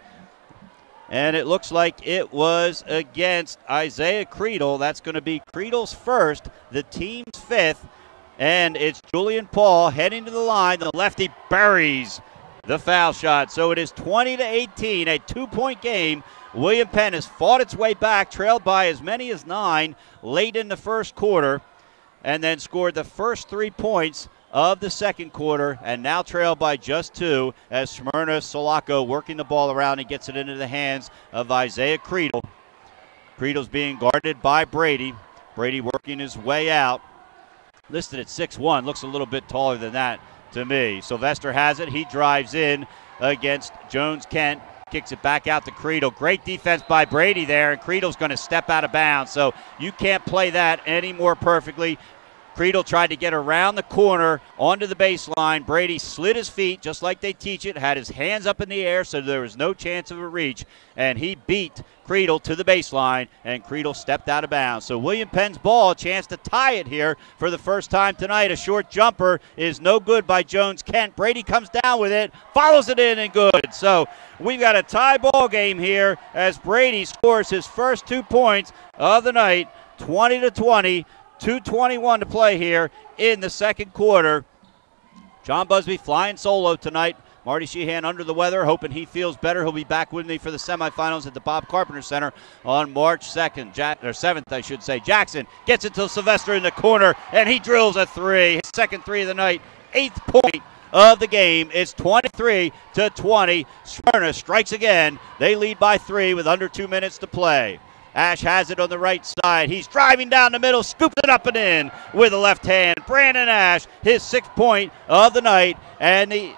And it looks like it was against Isaiah Creedle. That's going to be Creedle's first, the team's 5th. And it's Julian Paul heading to the line. The lefty buries the foul shot. So it is 20-18, a 2-point game. William Penn has fought its way back, trailed by as many as 9 late in the first quarter, and then scored the first 3 points of the second quarter, and now trailed by just 2 as Smyrna Solako working the ball around and gets it into the hands of Isaiah Creedle. Creedle's being guarded by Brady. Brady working his way out. Listed at 6'1", looks a little bit taller than that to me. Sylvester has it. He drives in against Jones-Kent. Kicks it back out to Creedle. Great defense by Brady there, and Creedle's going to step out of bounds. So you can't play that any more perfectly. Creedle tried to get around the corner onto the baseline. Brady slid his feet, just like they teach it, had his hands up in the air, so there was no chance of a reach, and he beat Creedle to the baseline, and Creedle stepped out of bounds. So William Penn's ball, a chance to tie it here for the first time tonight. A short jumper is no good by Jones-Kent. Brady comes down with it, follows it in, and good. So we've got a tie ball game here as Brady scores his first 2 points of the night, 20-20. 2:21 to play here in the second quarter. John Busby flying solo tonight. Marty Sheehan under the weather, hoping he feels better. He'll be back with me for the semifinals at the Bob Carpenter Center on March 2nd, or 7th, I should say. Jackson gets it to Sylvester in the corner, and he drills a 3. His second 3 of the night, 8th point of the game. It's 23-20. Smyrna strikes again. They lead by 3 with under 2 minutes to play. Ash has it on the right side. He's driving down the middle, scoops it up and in with the left hand. Brandon Ash, his 6th point of the night, and the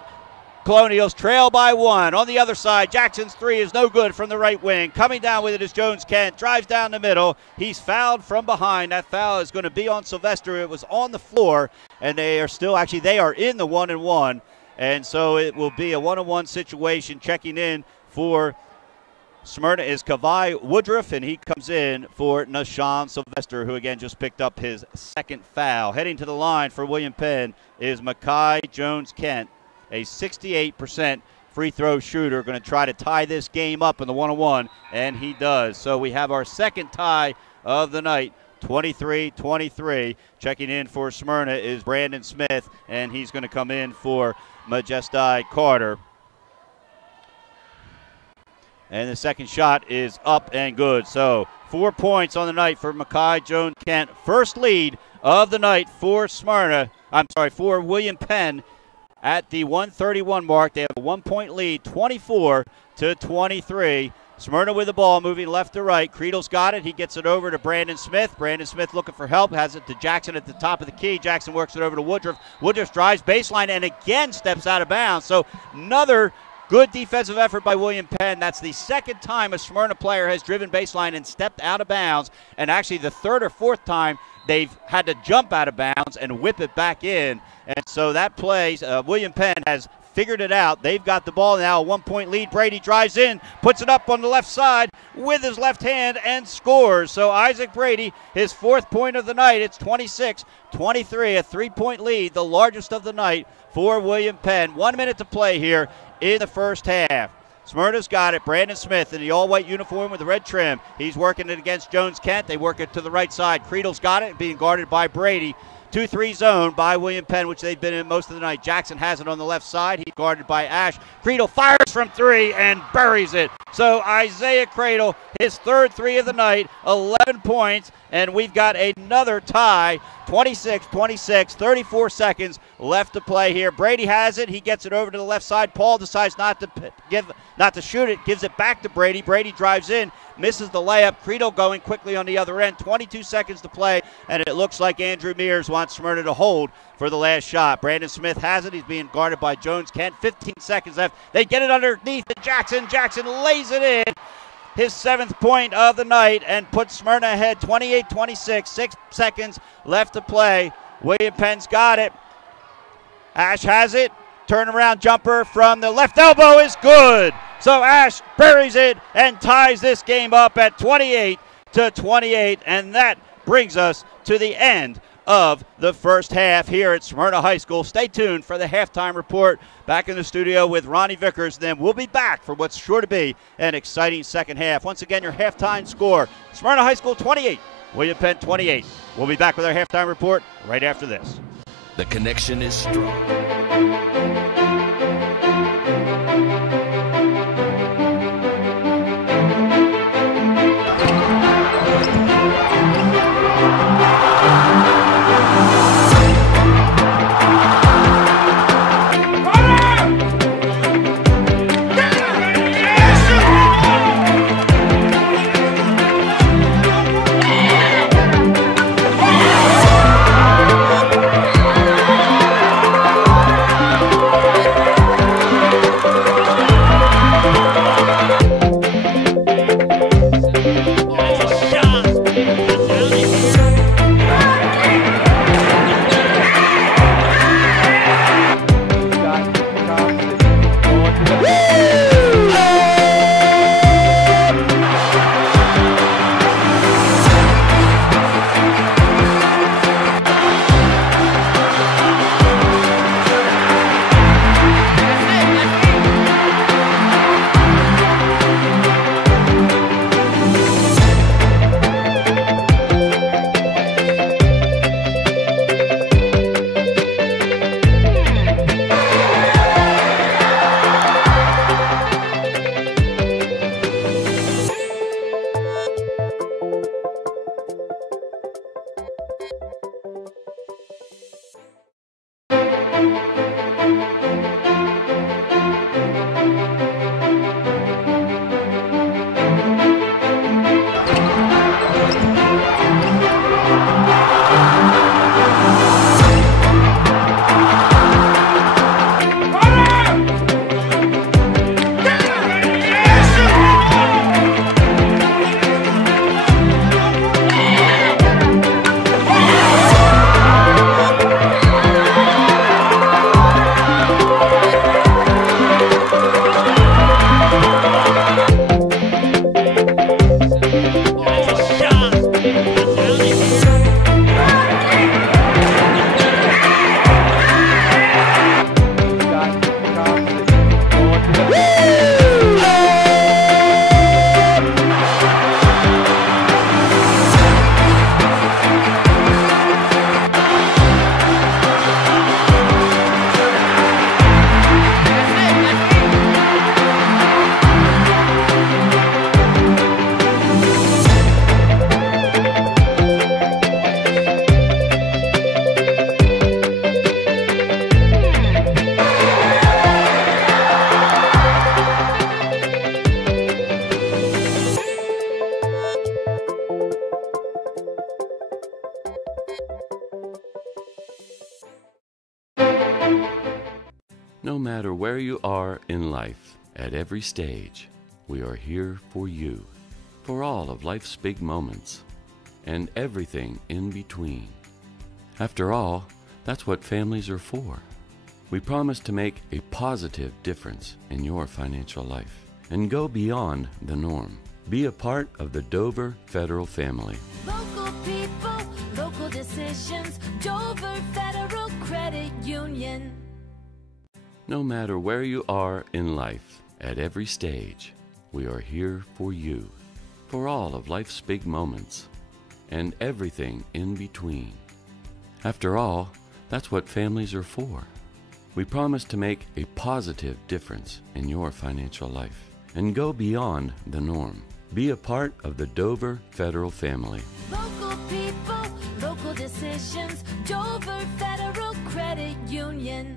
Colonials trail by 1. On the other side, Jackson's 3 is no good from the right wing. Coming down with it is Jones-Kent. Drives down the middle. He's fouled from behind. That foul is going to be on Sylvester. It was on the floor, and they are in the 1-and-1. And so it will be a 1-on-1 situation. Checking in for Smyrna is Kavai Woodruff, and he comes in for Nashawn Sylvester, who again just picked up his 2nd foul. Heading to the line for William Penn is Makai Jones-Kent, a 68% free throw shooter, going to try to tie this game up in the 1-on-1, and he does. So we have our second tie of the night, 23-23. Checking in for Smyrna is Brandon Smith, and he's going to come in for Majestai Carter. And the second shot is up and good. So 4 points on the night for Makai Jones Kent. First lead of the night for for William Penn at the 1:31 mark. They have a 1 point lead, 24-23. Smyrna with the ball, moving left to right. Creedle's got it. He gets it over to Brandon Smith. Brandon Smith looking for help. Has it to Jackson at the top of the key. Jackson works it over to Woodruff. Woodruff drives baseline and again steps out of bounds. So another good defensive effort by William Penn. That's the second time a Smyrna player has driven baseline and stepped out of bounds. And actually the third or fourth time they've had to jump out of bounds and whip it back in. And so that plays, William Penn has figured it out. They've got the ball now, a 1 point lead. Brady drives in, puts it up on the left side with his left hand and scores. So Isaac Brady, his 4th point of the night. It's 26-23, a 3 point lead, the largest of the night for William Penn. 1 minute to play here in the first half. Smyrna's got it. Brandon Smith in the all-white uniform with the red trim. He's working it against Jones Kent. They work it to the right side. Creedle's got it, being guarded by Brady. 2-3 zone by William Penn, which they've been in most of the night. Jackson has it on the left side. He's guarded by Ash. Creedle fires from 3 and buries it. So Isaiah Creedle, his 3rd 3 of the night, 11 points, and we've got another tie. 26-26, 34 seconds left to play here. Brady has it. He gets it over to the left side. Paul decides not to shoot it. Gives it back to Brady. Brady drives in, misses the layup. Creedle going quickly on the other end. 22 seconds to play, and it looks like Andrew Mears wants Smyrna to hold for the last shot. Brandon Smith has it. He's being guarded by Jones Kent. 15 seconds left. They get it underneath to Jackson. Jackson lays it in. His 7th point of the night and puts Smyrna ahead 28-26. 6 seconds left to play. William Penn's got it. Ash has it. Turnaround jumper from the left elbow is good. So Ash buries it and ties this game up at 28-28. And that brings us to the end of the first half here at Smyrna High School. Stay tuned for the halftime report. Back in the studio with Ronnie Vickers. Then we'll be back for what's sure to be an exciting second half. Once again, your halftime score, Smyrna High School 28, William Penn 28. We'll be back with our halftime report right after this. The connection is strong. No matter where you are in life, at every stage, we are here for you, for all of life's big moments, and everything in between. After all, that's what families are for. We promise to make a positive difference in your financial life and go beyond the norm. Be a part of the Dover Federal family. Local people, local decisions, Dover Federal Credit Union. No matter where you are in life, at every stage, we are here for you, for all of life's big moments, and everything in between. After all, that's what families are for. We promise to make a positive difference in your financial life and go beyond the norm. Be a part of the Dover Federal family. Local people, local decisions, Dover Federal Credit Union.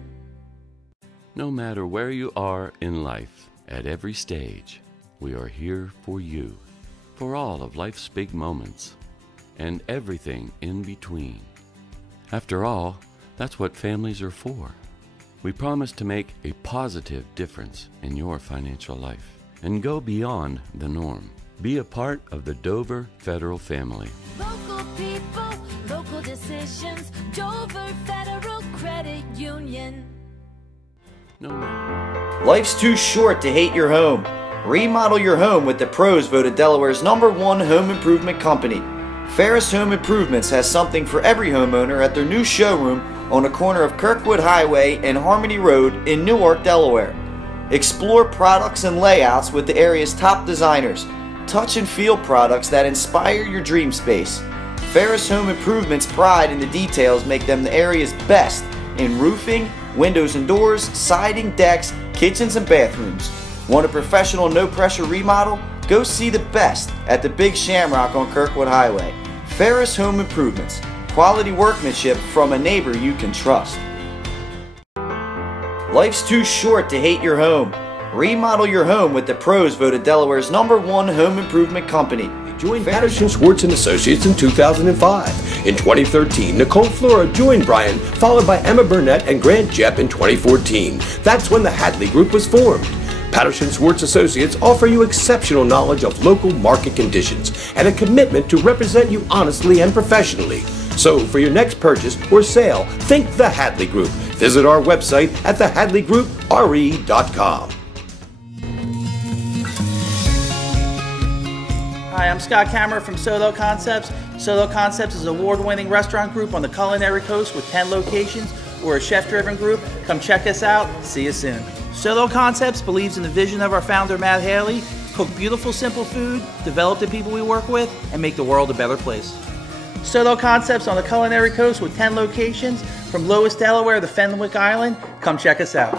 No matter where you are in life, at every stage, we are here for you, for all of life's big moments, and everything in between. After all, that's what families are for. We promise to make a positive difference in your financial life and go beyond the norm. Be a part of the Dover Federal family. Local people, local decisions, Dover Federal Credit Union. Life's too short to hate your home. Remodel your home with the pros voted Delaware's #1 home improvement company. Ferris Home Improvements has something for every homeowner at their new showroom on the corner of Kirkwood Highway and Harmony Road in Newark, Delaware. Explore products and layouts with the area's top designers. Touch and feel products that inspire your dream space. Ferris Home Improvements' pride in the details make them the area's best in roofing, windows and doors, siding, decks, kitchens, and bathrooms. Want a professional, no-pressure remodel? Go see the best at the Big Shamrock on Kirkwood Highway. Ferris Home Improvements. Quality workmanship from a neighbor you can trust. Life's too short to hate your home. Remodel your home with the pros voted Delaware's #1 home improvement company. Joined Patterson Schwartz & Associates in 2005. In 2013, Nicole Flora joined Brian, followed by Emma Burnett and Grant Jepp in 2014. That's when the Hadley Group was formed. Patterson Schwartz Associates offer you exceptional knowledge of local market conditions and a commitment to represent you honestly and professionally. So for your next purchase or sale, think the Hadley Group. Visit our website at thehadleygroup.re.com. Hi, I'm Scott Kammerer from Solo Concepts. Solo Concepts is an award-winning restaurant group on the culinary coast with 10 locations. We're a chef-driven group. Come check us out. See you soon. Solo Concepts believes in the vision of our founder, Matt Haley. Cook beautiful, simple food, develop the people we work with, and make the world a better place. Solo Concepts on the culinary coast with 10 locations from Lois, Delaware to Fenwick Island. Come check us out.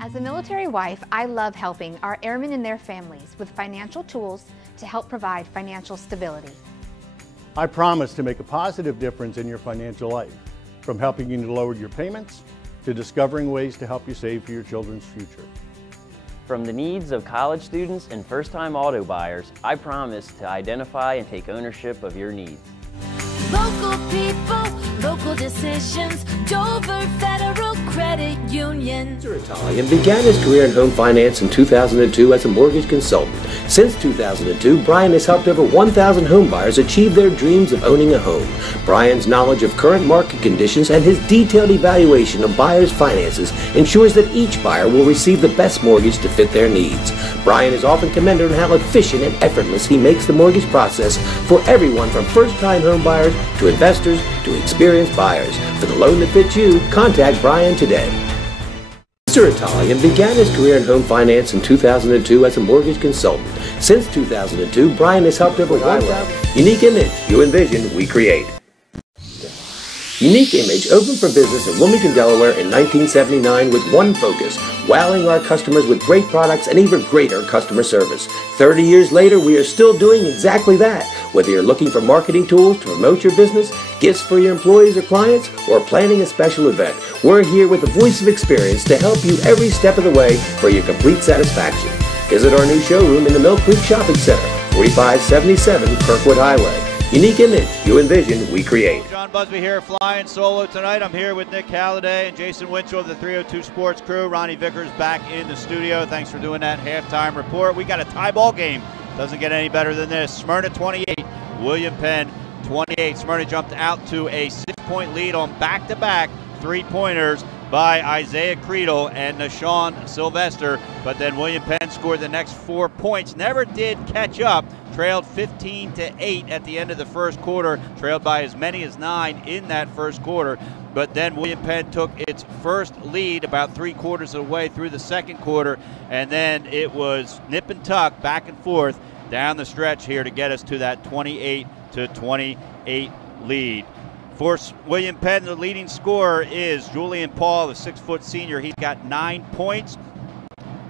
As a military wife, I love helping our airmen and their families with financial tools to help provide financial stability. I promise to make a positive difference in your financial life, from helping you to lower your payments to discovering ways to help you save for your children's future. From the needs of college students and first-time auto buyers, I promise to identify and take ownership of your needs. Local people, local decisions, Dover Federal Credit Union. And began his career in home finance in 2002 as a mortgage consultant. Since 2002, Brian has helped over 1,000 home buyers achieve their dreams of owning a home. Brian's knowledge of current market conditions and his detailed evaluation of buyers' finances ensures that each buyer will receive the best mortgage to fit their needs. Brian is often commended on how efficient and effortless he makes the mortgage process for everyone from first-time home buyers to investors to experienced buyers. For the loan that fits you, contact Brian today. Mr. Italian began his career in home finance in 2002 as a mortgage consultant. Since 2002, Brian has helped over 1,000. Unique Image, you envision, we create. Unique Image opened for business in Wilmington, Delaware in 1979 with one focus, wowing our customers with great products and even greater customer service. 30 years later, we are still doing exactly that. Whether you're looking for marketing tools to promote your business, gifts for your employees or clients, or planning a special event, we're here with the voice of experience to help you every step of the way for your complete satisfaction. Visit our new showroom in the Mill Creek Shopping Center, 4577 Kirkwood Highway. Unique image you envision, we create. John Busby here, flying solo tonight. I'm here with Nick Halliday and Jason Winchell of the 302 Sports crew. Ronnie Vickers back in the studio. Thanks for doing that halftime report. We got a tie ball game. Doesn't get any better than this. Smyrna 28, William Penn 28. Smyrna jumped out to a 6-point lead on back-to-back three-pointers by Isaiah Creedle and Nashawn Sylvester, but then William Penn scored the next 4 points. Never did catch up. Trailed 15-8 at the end of the first quarter, trailed by as many as 9 in that first quarter. But then William Penn took its first lead about 3/4 of the way through the second quarter, and then it was nip and tuck back and forth down the stretch here to get us to that 28-28 lead. For William Penn, the leading scorer is Julian Paul, the 6-foot senior. He's got 9 points.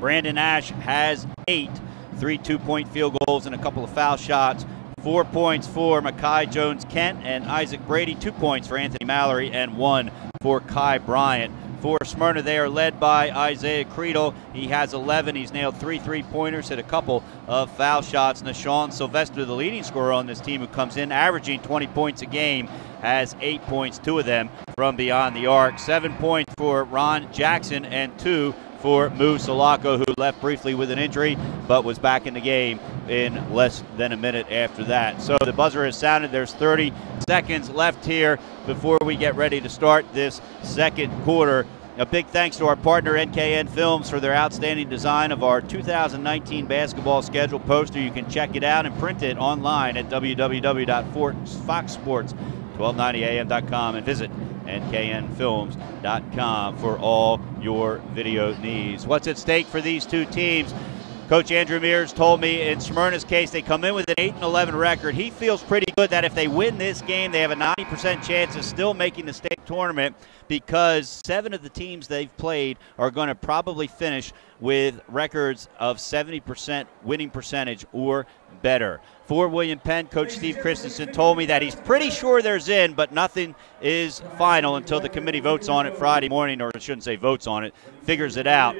Brandon Ash has 8. 3 2-point field goals and a couple of foul shots. 4 points for Mekhi Jones-Kent and Isaac Brady. 2 points for Anthony Mallory and 1 for Kai Bryant. For Smyrna, they are led by Isaiah Creedle. He has 11. He's nailed 3 3-pointers, hit a couple of foul shots. Nashawn Sylvester, the leading scorer on this team, who comes in averaging 20 points a game, has 8 points, 2 of them from beyond the arc. 7 points for Ron Jackson and 2 for Mu Salako, who left briefly with an injury but was back in the game in less than a minute after that. So the buzzer has sounded. There's 30 seconds left here before we get ready to start this second quarter. A big thanks to our partner NKN Films for their outstanding design of our 2019 basketball schedule poster. You can check it out and print it online at www.foxsports1290am.com and visit nknfilms.com for all your video needs. What's at stake for these two teams? Coach Andrew Mears told me in Smyrna's case, they come in with an 8-11 record. He feels pretty good that if they win this game, they have a 90% chance of still making the state tournament, because 7 of the teams they've played are going to probably finish with records of 70% winning percentage or better. For William Penn, Coach Steve Christensen told me that he's pretty sure there's in, but nothing is final until the committee votes on it Friday morning, or I shouldn't say votes on it, figures it out.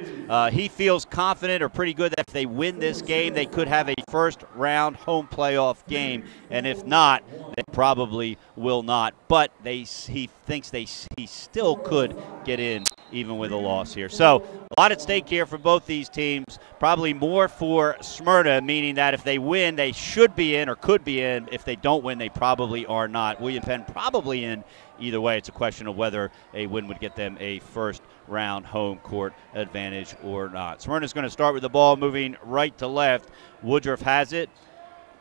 He feels confident or pretty good that if they win this game, they could have a first-round home playoff game, and if not, they probably will not. But he thinks he still could get in even with a loss here. So a lot at stake here for both these teams, probably more for Smyrna, meaning that if they win, they should be in or could be in. If they don't win, they probably are not. William Penn probably in. Either way, it's a question of whether a win would get them a first-round home court advantage or not. Smyrna's going to start with the ball moving right to left. Woodruff has it.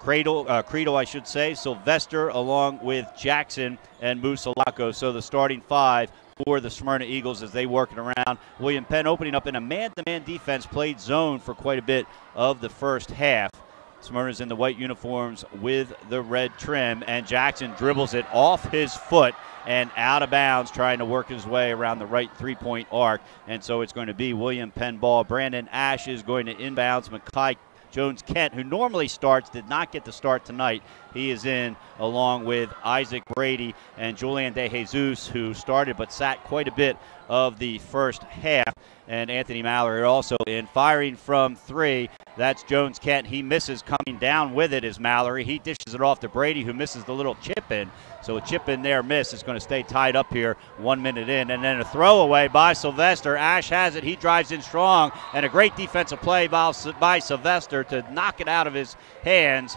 Creedle, I should say. Sylvester along with Jackson and Mu Salako. So the starting 5 for the Smyrna Eagles as they work it around. William Penn opening up in a man-to-man defense, played zone for quite a bit of the first half. Smyrna's in the white uniforms with the red trim, and Jackson dribbles it off his foot and out of bounds, trying to work his way around the right 3-point arc. And so it's going to be William Penn ball. Brandon Ash is going to inbounds. Mekhi Jones-Kent, who normally starts, did not get to start tonight. He is in along with Isaac Brady and Julian De Jesus, who started but sat quite a bit of the first half. And Anthony Mallory also in, firing from 3. That's Jones-Kent. He misses. Coming down with it is Mallory. He dishes it off to Brady, who misses the little chip in. So a chip in there miss is going to stay tied up here 1 minute in. And then a throwaway by Sylvester. Ash has it. He drives in strong. And a great defensive play by Sylvester to knock it out of his hands.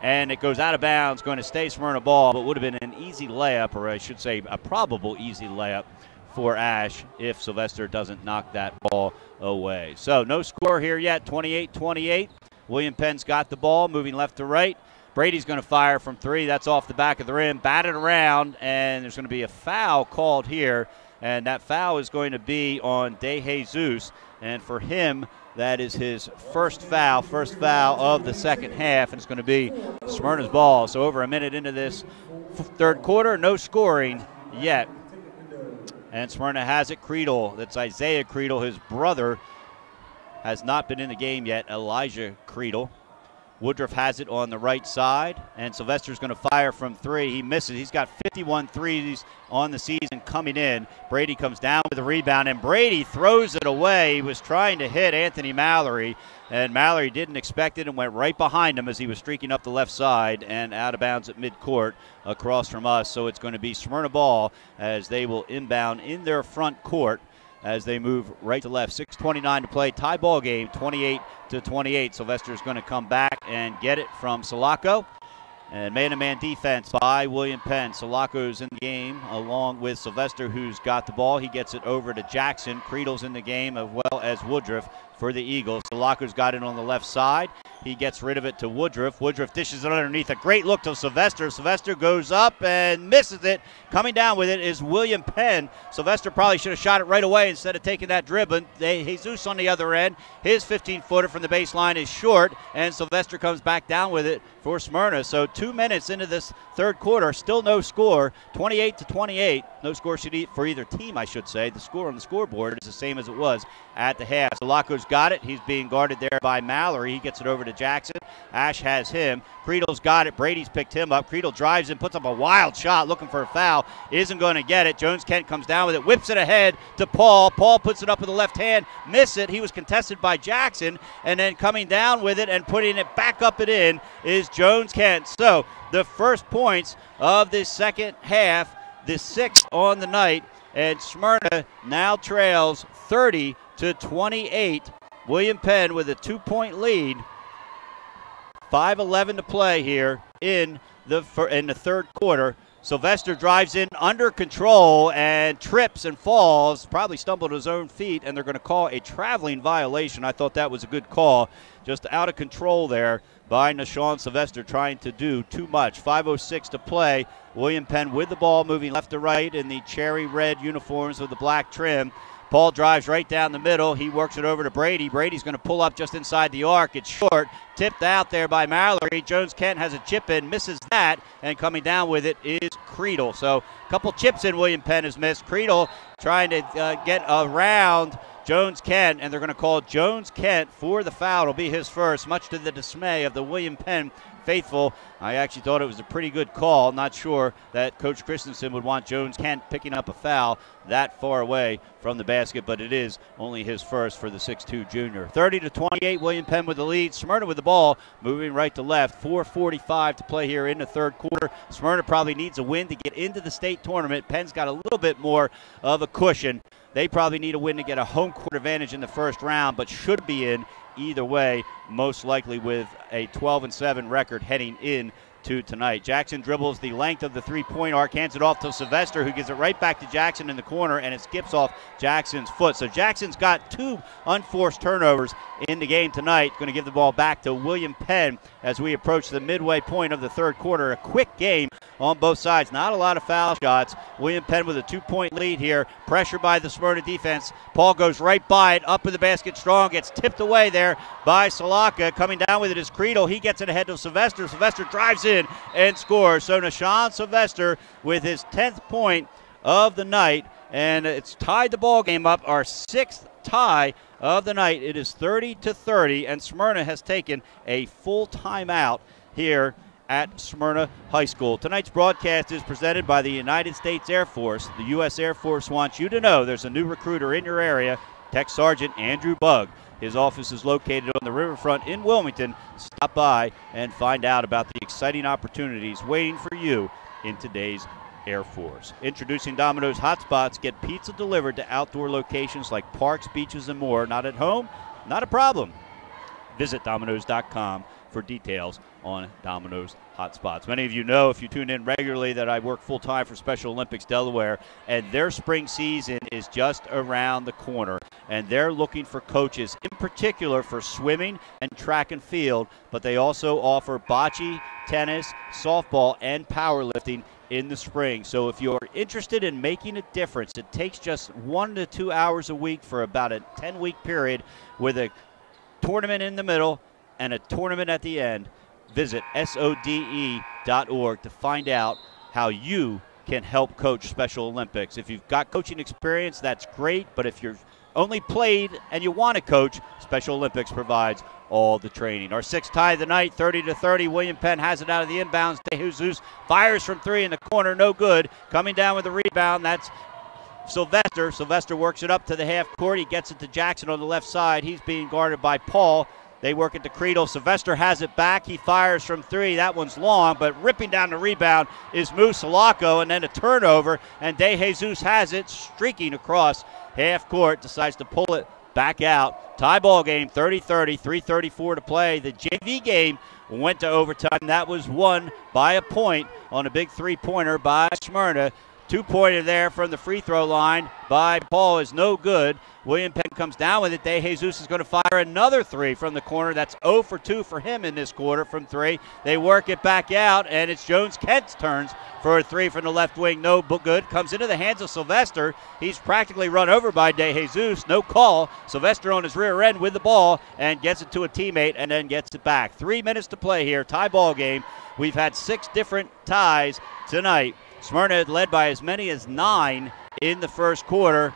And it goes out of bounds, going to stay Smyrna ball, but would have been an easy layup, or I should say a probable easy layup for Ash if Sylvester doesn't knock that ball away. So no score here yet, 28-28. William Penn's got the ball, moving left to right. Brady's going to fire from 3. That's off the back of the rim, batted around, and there's going to be a foul called here, and that foul is going to be on De Jesus, and for him, that is his first foul of the second half, and it's going to be Smyrna's ball. So over a minute into this third quarter, no scoring yet. And Smyrna has it. Creedle, that's Isaiah Creedle. His brother has not been in the game yet, Elijah Creedle. Woodruff has it on the right side, and Sylvester's going to fire from 3. He misses. He's got 51 threes on the season coming in. Brady comes down with a rebound, and Brady throws it away. He was trying to hit Anthony Mallory, and Mallory didn't expect it and went right behind him as he was streaking up the left side and out of bounds at midcourt across from us. So it's going to be Smyrna ball as they will inbound in their front court as they move right to left. 6:29 to play. Tie ball game, 28-28. Sylvester's going to come back and get it from Sulaco. And man-to-man defense by William Penn. Sulaco's in the game along with Sylvester, who's got the ball. He gets it over to Jackson. Creedle's in the game as well as Woodruff for the Eagles. Sulaco's got it on the left side. He gets rid of it to Woodruff. Woodruff dishes it underneath. A great look to Sylvester. Sylvester goes up and misses it. Coming down with it is William Penn. Sylvester probably should have shot it right away instead of taking that dribble. Jesus on the other end. His 15-footer from the baseline is short, and Sylvester comes back down with it for Smyrna. So 2 minutes into this third quarter, still no score, 28-28. No score for either team, I should say. The score on the scoreboard is the same as it was at the half. Sulaco's got it. He's being guarded there by Mallory. He gets it over to Jackson. Ash has him. Creedle's got it. Brady's picked him up. Creedle drives in, puts up a wild shot looking for a foul. Isn't going to get it. Jones-Kent comes down with it, whips it ahead to Paul. Paul puts it up with the left hand, miss it. He was contested by Jackson, and then coming down with it and putting it back up and in is Jones-Kent. So the first points of this second half, the 6th on the night, and Smyrna now trails 30-28. William Penn with a 2-point lead. 5:11 to play here in the third quarter. Sylvester drives in under control and trips and falls, probably stumbled at his own feet, and they're going to call a traveling violation. I thought that was a good call. Just out of control there by Nashawn Sylvester, trying to do too much. 5:06 to play. William Penn with the ball, moving left to right in the cherry red uniforms with the black trim. Paul drives right down the middle. He works it over to Brady. Brady's going to pull up just inside the arc. It's short. Tipped out there by Mallory. Jones-Kent has a chip in, misses that, and coming down with it is Creedle. So a couple chips in William Penn has missed. Creedle trying to get around Jones-Kent, and they're going to call Jones-Kent for the foul. It'll be his first, much to the dismay of the William Penn faithful. I actually thought it was a pretty good call. Not sure that Coach Christensen would want Jones-Kent picking up a foul that far away from the basket, but it is only his first for the 6'2 junior. 30-28, William Penn with the lead. Smyrna with the ball, moving right to left. 4:45 to play here in the third quarter. Smyrna probably needs a win to get into the state tournament. Penn's got a little bit more of a cushion. They probably need a win to get a home court advantage in the first round, but should be in either way, most likely with a 12-7 record heading in to tonight. Jackson dribbles the length of the three-point arc, hands it off to Sylvester, who gives it right back to Jackson in the corner, and it skips off Jackson's foot. So Jackson's got 2 unforced turnovers in the game tonight. Going to give the ball back to William Penn as we approach the midway point of the third quarter. A quick game on both sides. Not a lot of foul shots. William Penn with a 2-point lead here. Pressure by the Smyrna defense. Paul goes right by it, up in the basket strong, gets tipped away there by Salaka. Coming down with it is Creedle. He gets it ahead to Sylvester. Sylvester drives in and scores. So Nashawn Sylvester with his 10th point of the night, and it's tied the ball game up, our 6th tie of the night. It is 30-30, and Smyrna has taken a full timeout here at Smyrna High School. Tonight's broadcast is presented by the United States Air Force. The U.S. Air Force wants you to know there's a new recruiter in your area, Tech Sergeant Andrew Bugg. His office is located on the riverfront in Wilmington. Stop by and find out about the exciting opportunities waiting for you in today's Air Force. Introducing Domino's Hotspots. Get pizza delivered to outdoor locations like parks, beaches, and more. Not at home? Not a problem. Visit Domino's.com for details on Domino's Hotspots. Many of you know, if you tune in regularly, that I work full-time for Special Olympics Delaware, and their spring season is just around the corner, and they're looking for coaches, in particular for swimming and track and field, but they also offer bocce, tennis, softball, and powerlifting in the spring. So if you're interested in making a difference, it takes just 1 to 2 hours a week for about a 10-week period with a tournament in the middle and a tournament at the end. Visit SODE.org to find out how you can help coach Special Olympics. If you've got coaching experience, that's great, but if you're only played and you want to coach, Special Olympics provides all the training. Our sixth tie of the night, 30-30. William Penn has it out of the inbounds. DeJesus fires from three in the corner, no good. Coming down with the rebound, that's Sylvester. Sylvester works it up to the half court. He gets it to Jackson on the left side. He's being guarded by Paul. They work it to Creedle. Sylvester has it back. He fires from three. That one's long, but ripping down the rebound is Musalako, and then a turnover, and DeJesus has it, streaking across half court, decides to pull it back out. Tie ball game, 30-30, 3:34 to play. The JV game went to overtime. That was won by a point on a big three-pointer by Smyrna. Two-pointer there from the free throw line by Paul is no good. William Penn comes down with it. DeJesus is going to fire another three from the corner. That's 0 for 2 for him in this quarter from three. They work it back out, and it's Jones-Kent's turns for a three from the left wing. No good. Comes into the hands of Sylvester. He's practically run over by DeJesus. No call. Sylvester on his rear end with the ball and gets it to a teammate and then gets it back. 3 minutes to play here. Tie ball game. We've had 6 different ties tonight. Smyrna led by as many as 9 in the first quarter.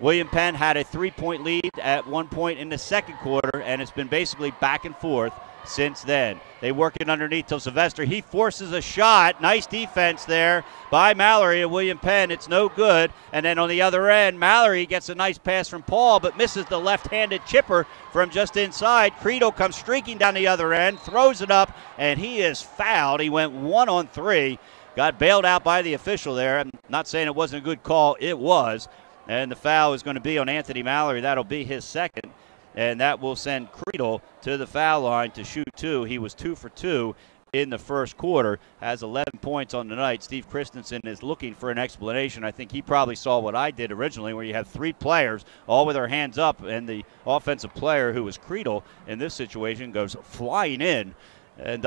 William Penn had a 3-point lead at one point in the second quarter, and it's been basically back and forth since then. They work it underneath till Sylvester. He forces a shot. Nice defense there by Mallory and William Penn. It's no good. And then on the other end, Mallory gets a nice pass from Paul, but misses the left-handed chipper from just inside. Creedle comes streaking down the other end, throws it up, and he is fouled. He went 1-on-3. Got bailed out by the official there. I'm not saying it wasn't a good call. It was. And the foul is going to be on Anthony Mallory. That'll be his second. And that will send Creedle to the foul line to shoot 2. He was 2 for 2 in the first quarter. Has 11 points on the night. Steve Christensen is looking for an explanation. I think he probably saw what I did originally, where you have 3 players all with their hands up, and the offensive player, who was Creedle in this situation, goes flying in and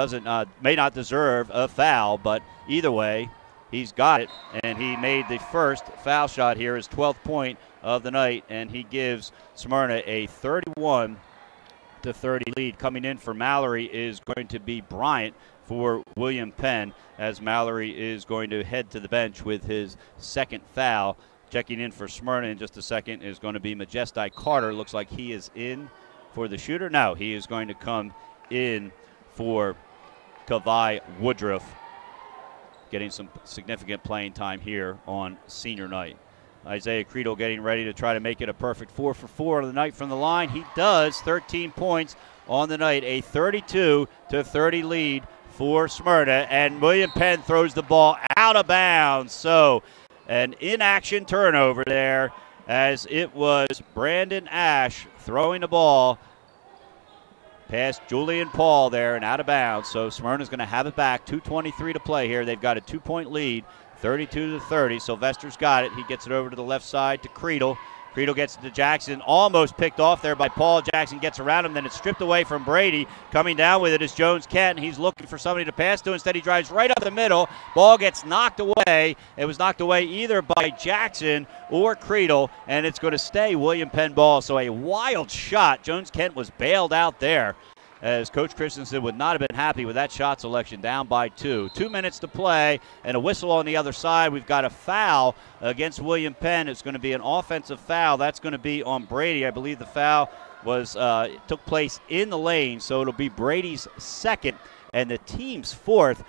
may not deserve a foul, but either way, he's got it, and he made the first foul shot here, his 12th point of the night, and he gives Smyrna a 31-30 lead. Coming in for Mallory is going to be Bryant for William Penn, as Mallory is going to head to the bench with his second foul. Checking in for Smyrna in just a second is going to be Majestai Carter. Looks like he is in for the shooter. No, he is going to come in for Kavai Woodruff, getting some significant playing time here on senior night. Isaiah Creedle getting ready to try to make it a perfect 4 for 4 on the night from the line. He does. 13 points on the night, a 32-30 lead for Smyrna, and William Penn throws the ball out of bounds. So an inaction turnover there, as it was Brandon Ash throwing the ball past Julian Paul there and out of bounds. So Smyrna's going to have it back. 2:23 to play here. They've got a 2-point lead, 32-30. Sylvester's got it. He gets it over to the left side to Creedle. Creedle gets it to Jackson, almost picked off there by Paul. Jackson gets around him, then it's stripped away from Brady. Coming down with it is Jones-Kent. He's looking for somebody to pass to. Instead, he drives right up the middle. Ball gets knocked away. It was knocked away either by Jackson or Creedle, and it's going to stay William Penn ball. So a wild shot. Jones-Kent was bailed out there, as Coach Christensen would not have been happy with that shot selection, down by 2. 2 minutes to play, and a whistle on the other side. We've got a foul against William Penn. It's going to be an offensive foul. That's going to be on Brady. I believe the foul was took place in the lane, so it'll be Brady's second and the team's fourth.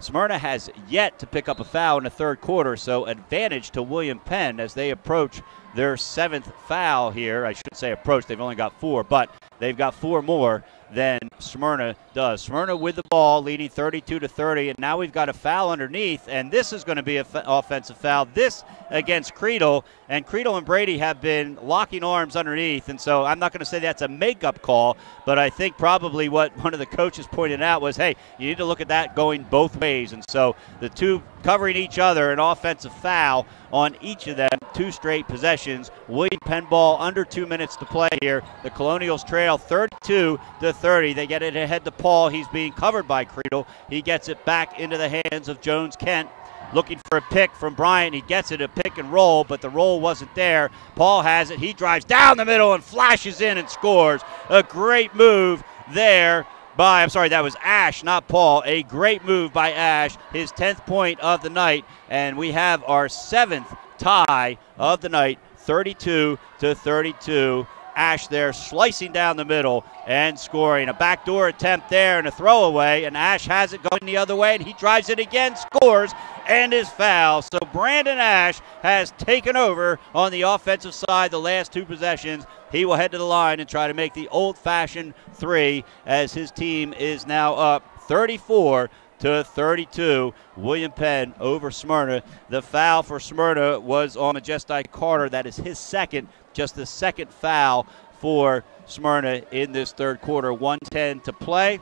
Smyrna has yet to pick up a foul in the third quarter, so advantage to William Penn as they approach their 7th foul here. I should say approach. They've only got 4, but they've got 4 more than Smyrna does. Smyrna with the ball, leading 32-30, and now we've got a foul underneath, and this is going to be an offensive foul. This against Creedle, and Creedle and Brady have been locking arms underneath, and so I'm not going to say that's a makeup call, but I think probably what one of the coaches pointed out was, hey, you need to look at that going both ways, and so the two covering each other, an offensive foul on each of them, 2 straight possessions. William Penn ball, under 2 minutes to play here. The Colonials trail 32-30. They get it ahead to Paul. He's being covered by Creedle. He gets it back into the hands of Jones-Kent. Looking for a pick from Bryant. He gets it, a pick and roll, but the roll wasn't there. Paul has it. He drives down the middle and flashes in and scores. A great move there by, that was Ash, not Paul. A great move by Ash, his 10th point of the night, and we have our 7th tie of the night, 32-32. Ash there slicing down the middle and scoring. A backdoor attempt there and a throwaway, and Ash has it going the other way, and he drives it again, scores, and is fouled. So Brandon Ash has taken over on the offensive side the last 2 possessions. He will head to the line and try to make the old-fashioned 3 as his team is now up 34-32. William Penn over Smyrna. The foul for Smyrna was on Majestai Carter. That is his second, just the second foul for Smyrna in this third quarter. 1:10 to play.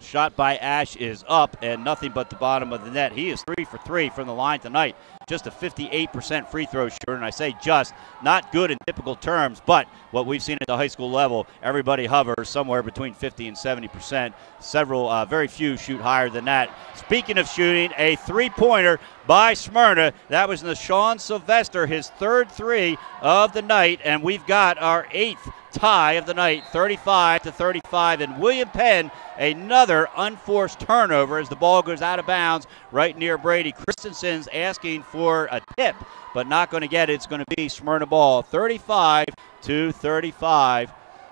Shot by Ash is up and nothing but the bottom of the net. He is 3 for 3 from the line tonight. Just a 58% free throw shooter, and I say just, not good in typical terms, but what we've seen at the high school level, everybody hovers somewhere between 50 and 70%. Several, very few shoot higher than that. Speaking of shooting, a three-pointer by Smyrna. That was Nashawn Sylvester, his third 3 of the night, and we've got our 8th tie of the night, 35-35, and William Penn, another unforced turnover as the ball goes out of bounds right near Brady. Christensen's asking for a tip, but not going to get it. It's going to be Smyrna ball, 35-35.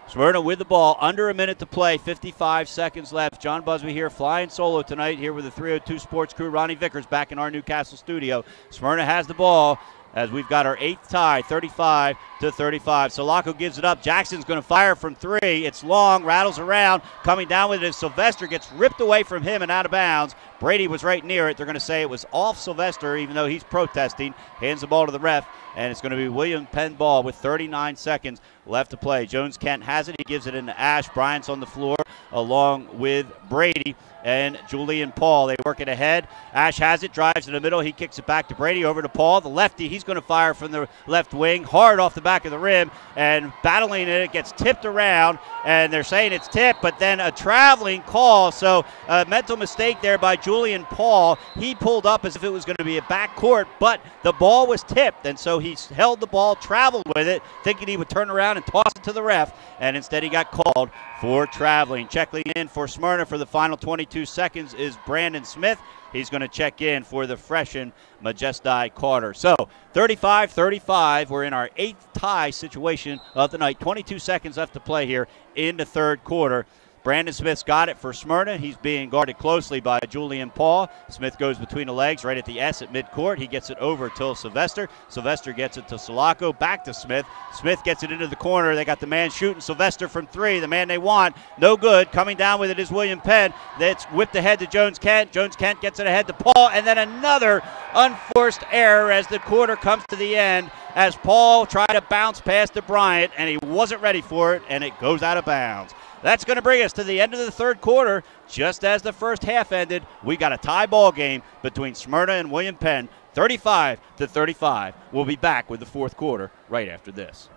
Smyrna with the ball, under a minute to play, 55 seconds left. John Busby here flying solo tonight here with the 302 Sports crew. Ronnie Vickers back in our Newcastle studio. Smyrna has the ball as we've got our 8th tie, 35-35. Sulaco gives it up. Jackson's going to fire from 3. It's long, rattles around, coming down with it as Sylvester gets ripped away from him and out of bounds. Brady was right near it. They're going to say it was off Sylvester, even though he's protesting. Hands the ball to the ref, and it's going to be William Penn ball with 39 seconds left to play. Jones Kent has it. He gives it into Ash. Bryant's on the floor along with Brady and Julian Paul. They work it ahead. Ash has it, drives in the middle. He kicks it back to Brady, over to Paul. The lefty, he's going to fire from the left wing, hard off the back of the rim, and battling it gets tipped around, and they're saying it's tipped, but then a traveling call. So a mental mistake there by Julian Paul. He pulled up as if it was going to be a backcourt, but the ball was tipped, and so he held the ball, traveled with it, thinking he would turn around and toss it to the ref, and instead he got called for traveling. Checking in for Smyrna for the final 22 seconds is Brandon Smith. He's going to check in for the freshen Majestai Carter. So 35-35. We're in our 8th tie situation of the night. 22 seconds left to play here in the third quarter. Brandon Smith's got it for Smyrna. He's being guarded closely by Julian Paul. Smith goes between the legs right at the S at midcourt. He gets it over to Sylvester. Sylvester gets it to Sulaco. Back to Smith. Smith gets it into the corner. They got the man shooting. Sylvester from 3, the man they want. No good. Coming down with it is William Penn. That's whipped ahead to Jones Kent. Jones Kent gets it ahead to Paul. And then another unforced error as the quarter comes to the end, as Paul tried to bounce past to Bryant, and he wasn't ready for it, and it goes out of bounds. That's going to bring us to the end of the third quarter. Just as the first half ended, we got a tie ball game between Smyrna and William Penn, 35-35. We'll be back with the fourth quarter right after this.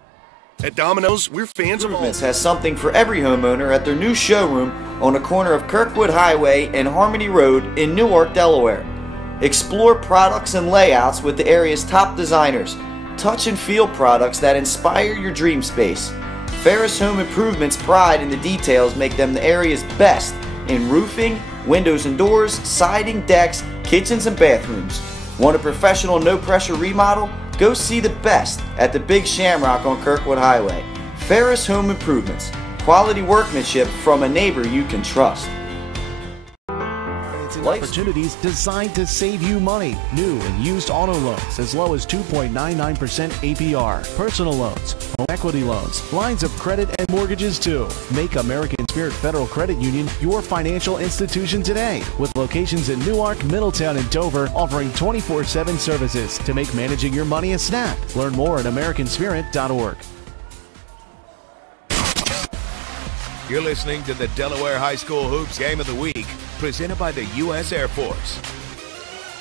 At Domino's, we're fans of all. Improvements has something for every homeowner at their new showroom on the corner of Kirkwood Highway and Harmony Road in Newark, Delaware. Explore products and layouts with the area's top designers. Touch and feel products that inspire your dream space. Ferris Home Improvement's pride in the details make them the area's best in roofing, windows and doors, siding, decks, kitchens, and bathrooms. Want a professional, no-pressure remodel? Go see the best at the Big Shamrock on Kirkwood Highway. Ferris Home Improvements. Quality workmanship from a neighbor you can trust. Opportunities designed to save you money. New and used auto loans as low as 2.99% APR. Personal loans, home equity loans, lines of credit, and mortgages too. Make American Spirit Federal Credit Union your financial institution today. With locations in Newark, Middletown, and Dover, offering 24/7 services to make managing your money a snap. Learn more at americanspirit.org. You're listening to the Delaware High School Hoops Game of the Week, presented by the U.S. Air Force.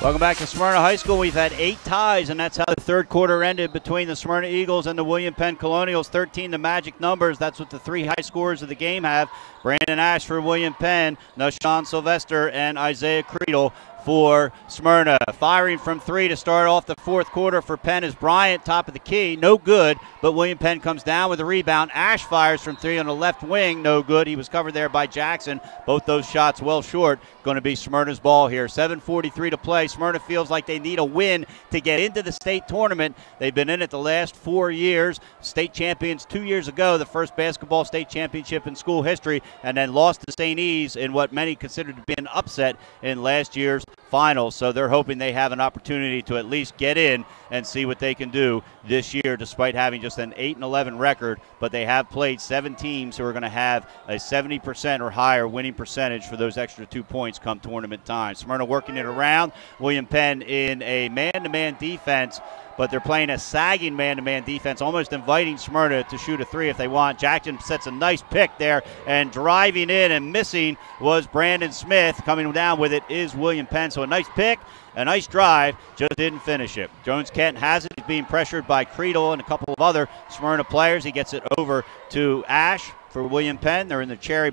Welcome back to Smyrna High School. We've had 8 ties, and that's how the third quarter ended between the Smyrna Eagles and the William Penn Colonials. 13 the magic numbers. That's what the 3 high scorers of the game have. Brandon Ash for William Penn, Nashawn Sylvester, and Isaiah Creedle for Smyrna. Firing from three to start off the fourth quarter for Penn is Bryant, top of the key, no good, but William Penn comes down with a rebound. Ash fires from three on the left wing, no good. He was covered there by Jackson. Both those shots well short. Going to be Smyrna's ball here. 7:43 to play. Smyrna feels like they need a win to get into the state tournament. They've been in it the last 4 years. State champions 2 years ago, the first basketball state championship in school history, and then lost to St. E's in what many considered to be an upset in last year's finals. So they're hoping they have an opportunity to at least get in and see what they can do this year, despite having just an 8-11 record. But they have played 7 teams who are going to have a 70% or higher winning percentage for those extra 2 points come tournament time. Smyrna working it around. William Penn in a man-to-man defense, but they're playing a sagging man-to-man defense, almost inviting Smyrna to shoot a three if they want. Jackson sets a nice pick there, and driving in and missing was Brandon Smith. Coming down with it is William Penn. So a nice pick, a nice drive, just didn't finish it. Jones-Kent has it. He's being pressured by Creedle and a couple of other Smyrna players. He gets it over to Ash for William Penn. They're in the cherry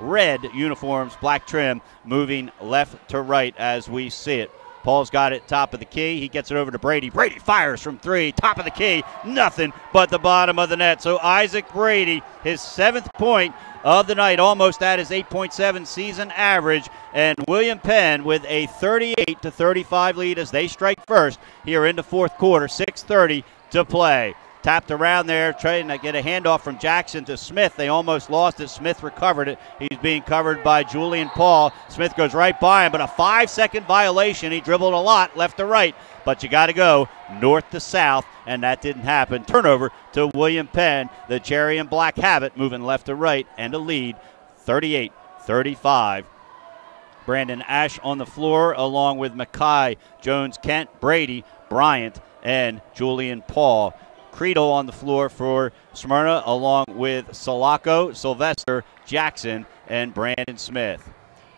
red uniforms, black trim, moving left to right as we see it. Paul's got it top of the key. He gets it over to Brady. Brady fires from three, top of the key, nothing but the bottom of the net. So Isaac Brady, his 7th point of the night, almost at his 8.7 season average, and William Penn with a 38-35 lead as they strike first here in the fourth quarter. 6:30 to play. Tapped around there, trying to get a handoff from Jackson to Smith. They almost lost it. Smith recovered it. He's being covered by Julian Paul. Smith goes right by him, but a 5-second violation. He dribbled a lot left to right, but you got to go north to south, and that didn't happen. Turnover to William Penn. The cherry and black have it, moving left to right, and a lead, 38-35. Brandon Ash on the floor, along with Mackay, Jones-Kent, Brady, Bryant, and Julian Paul. Creedle on the floor for Smyrna, along with Sulaco, Sylvester, Jackson, and Brandon Smith.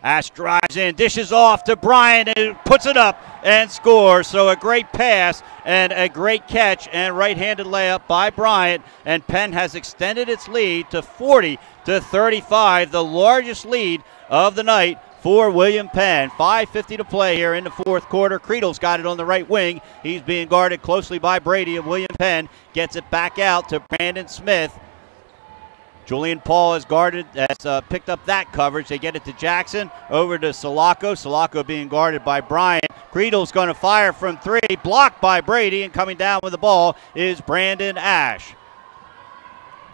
Ash drives in, dishes off to Bryant, and puts it up and scores. So a great pass and a great catch and right-handed layup by Bryant, and Penn has extended its lead to 40-35, the largest lead of the night for William Penn. 5:50 to play here in the fourth quarter. Creedle's got it on the right wing. He's being guarded closely by Brady, and William Penn gets it back out to Brandon Smith. Julian Paul has picked up that coverage. They get it to Jackson, over to Sulaco. Sulaco being guarded by Bryant. Creedle's going to fire from three, blocked by Brady, and coming down with the ball is Brandon Ash.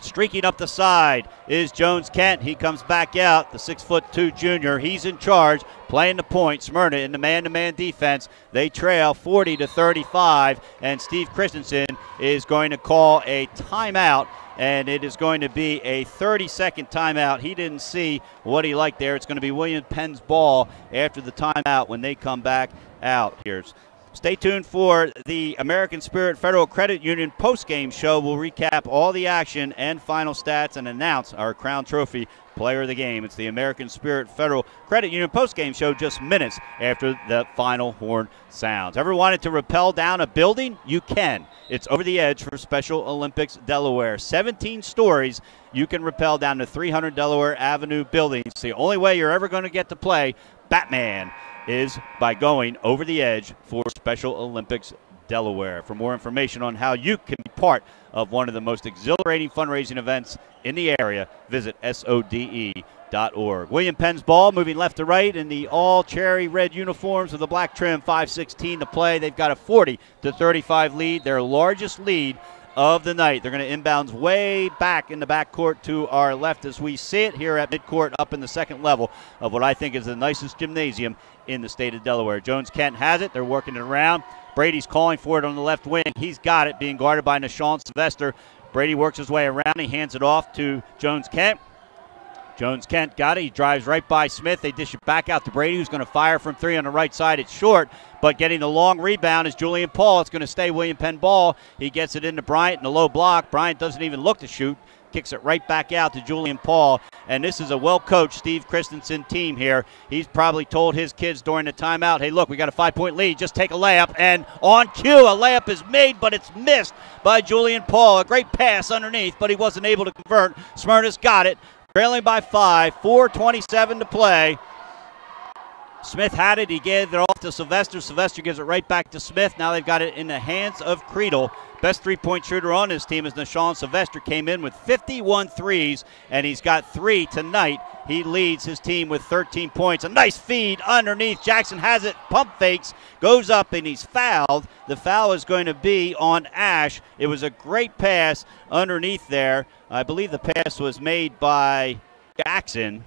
Streaking up the side is Jones-Kent. He comes back out, the 6'2" junior. He's in charge, playing the point. Smyrna in the man-to-man defense. They trail 40-35, and Steve Christensen is going to call a timeout, and it is going to be a 30-second timeout. He didn't see what he liked there. It's going to be William Penn's ball after the timeout when they come back out. Stay tuned for the American Spirit Federal Credit Union postgame show. We'll recap all the action and final stats and announce our Crown Trophy player of the game. It's the American Spirit Federal Credit Union postgame show just minutes after the final horn sounds. Ever wanted to rappel down a building? You can. It's Over the Edge for Special Olympics Delaware. 17 stories. You can rappel down the 300 Delaware Avenue building. It's the only way you're ever going to get to play Batman is by going over the edge for Special Olympics Delaware. For more information on how you can be part of one of the most exhilarating fundraising events in the area, visit SODE.org. William Penn's ball moving left to right in the all cherry red uniforms with the black trim. 5:16 to play. They've got a 40-35 lead, their largest lead of the night. They're going to inbounds way back in the backcourt to our left as we see it here at midcourt up in the second level of what I think is the nicest gymnasium in the state of Delaware. Jones-Kent has it. They're working it around. Brady's calling for it on the left wing. He's got it, being guarded by Nashawn Sylvester. Brady works his way around. He hands it off to Jones-Kent. Jones-Kent got it. He drives right by Smith. They dish it back out to Brady, who's going to fire from three on the right side. It's short, but getting the long rebound is Julian Paul. It's going to stay William Penn ball. He gets it into Bryant in the low block. Bryant doesn't even look to shoot. Kicks it right back out to Julian Paul. And this is a well-coached Steve Christensen team here. He's probably told his kids during the timeout, hey, look, we got a 5-point lead. Just take a layup. And on cue, a layup is made, but it's missed by Julian Paul. A great pass underneath, but he wasn't able to convert. Smyrna's got it. Trailing by 5, 4:27 to play. Smith had it. He gave it off to Sylvester. Sylvester gives it right back to Smith. Now they've got it in the hands of Creedle. Best three-point shooter on his team is Nashawn Sylvester. Came in with 51 threes, and he's got 3 tonight. He leads his team with 13 points. A nice feed underneath. Jackson has it, pump fakes, goes up, and he's fouled. The foul is going to be on Ash. It was a great pass underneath there. I believe the pass was made by Jackson.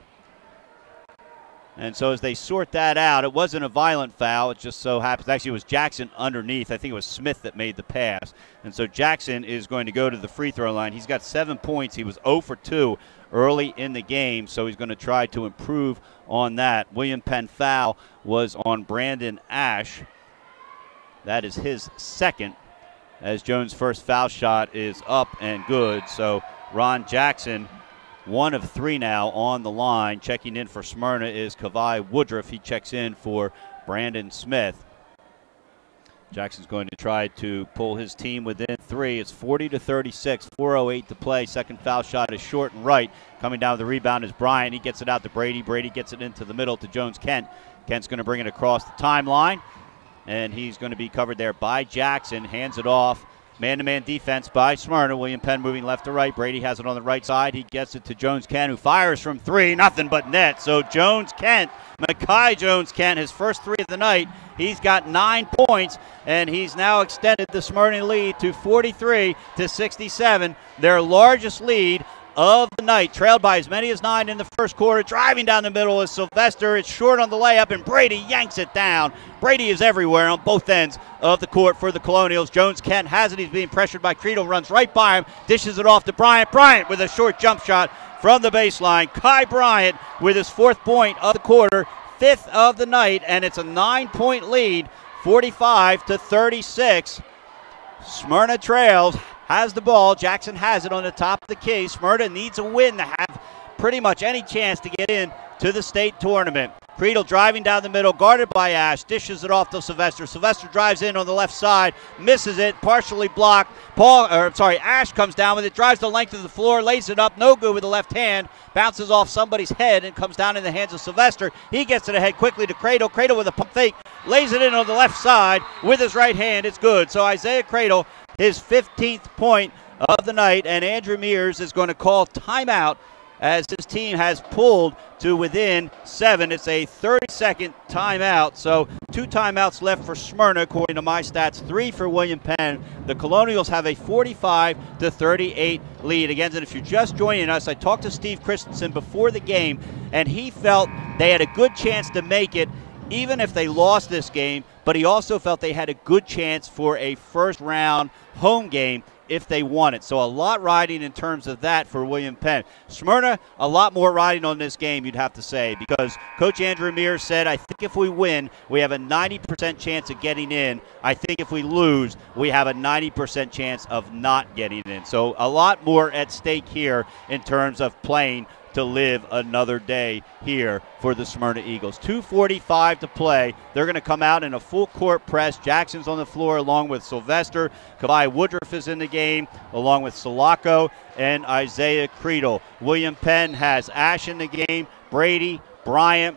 And so as they sort that out, it wasn't a violent foul. It just so happens, actually it was Jackson underneath. I think it was Smith that made the pass. And so Jackson is going to go to the free throw line. He's got 7 points. He was 0 for 2 early in the game, so he's going to try to improve on that. William Penn foul was on Brandon Ash. That is his second, as Jones' first foul shot is up and good. So Ron Jackson, 1 of 3 now on the line. Checking in for Smyrna is Kavai Woodruff. He checks in for Brandon Smith. Jackson's going to try to pull his team within 3. It's 40-36, 4:08 to play. Second foul shot is short and right. Coming down the rebound is Bryant. He gets it out to Brady. Brady gets it into the middle to Jones Kent. Kent's going to bring it across the timeline, and he's going to be covered there by Jackson. Hands it off. Man-to-man defense by Smyrna. William Penn moving left to right. Brady has it on the right side. He gets it to Jones Kent, who fires from 3. Nothing but net. So Jones Kent, Mekhi Jones Kent, his first 3 of the night. He's got 9 points, and he's now extended the Smyrna lead to 43-67, their largest lead of the night. Trailed by as many as 9 in the first quarter. Driving down the middle is Sylvester. It's short on the layup, and Brady yanks it down. Brady is everywhere on both ends of the court for the Colonials. Jones Kent has it. He's being pressured by Creedle. Runs right by him. Dishes it off to Bryant. Bryant with a short jump shot from the baseline. Kai Bryant with his 4th point of the quarter, 5th of the night, and it's a 9-point lead, 45-36. Smyrna trails. Has the ball. Jackson has it on the top of the key. Smyrna needs a win to have pretty much any chance to get in to the state tournament. Creedle driving down the middle, guarded by Ash, dishes it off to Sylvester. Sylvester drives in on the left side, misses it, partially blocked. Ash comes down with it, drives the length of the floor, lays it up, no good with the left hand, bounces off somebody's head and comes down in the hands of Sylvester. He gets it ahead quickly to Creedle. Creedle with a pump fake, lays it in on the left side with his right hand. It's good. So Isaiah Creedle, his 15th point of the night, and Andrew Mears is going to call timeout as his team has pulled to within 7. It's a 30-second timeout, so 2 timeouts left for Smyrna, according to my stats, 3 for William Penn. The Colonials have a 45-38 lead. Again, and if you're just joining us, I talked to Steve Christensen before the game, and he felt they had a good chance to make it even if they lost this game, but he also felt they had a good chance for a first-round home game if they won it. So a lot riding in terms of that for William Penn. Smyrna, a lot more riding on this game, you'd have to say, because Coach Andrew Mears said, I think if we win, we have a 90% chance of getting in. I think if we lose, we have a 90% chance of not getting in. So a lot more at stake here in terms of playing to live another day here for the Smyrna Eagles. 2:45 to play. They're going to come out in a full court press. Jackson's on the floor along with Sylvester. Kavai Woodruff is in the game along with Sulaco and Isaiah Creedle. William Penn has Ash in the game, Brady, Bryant,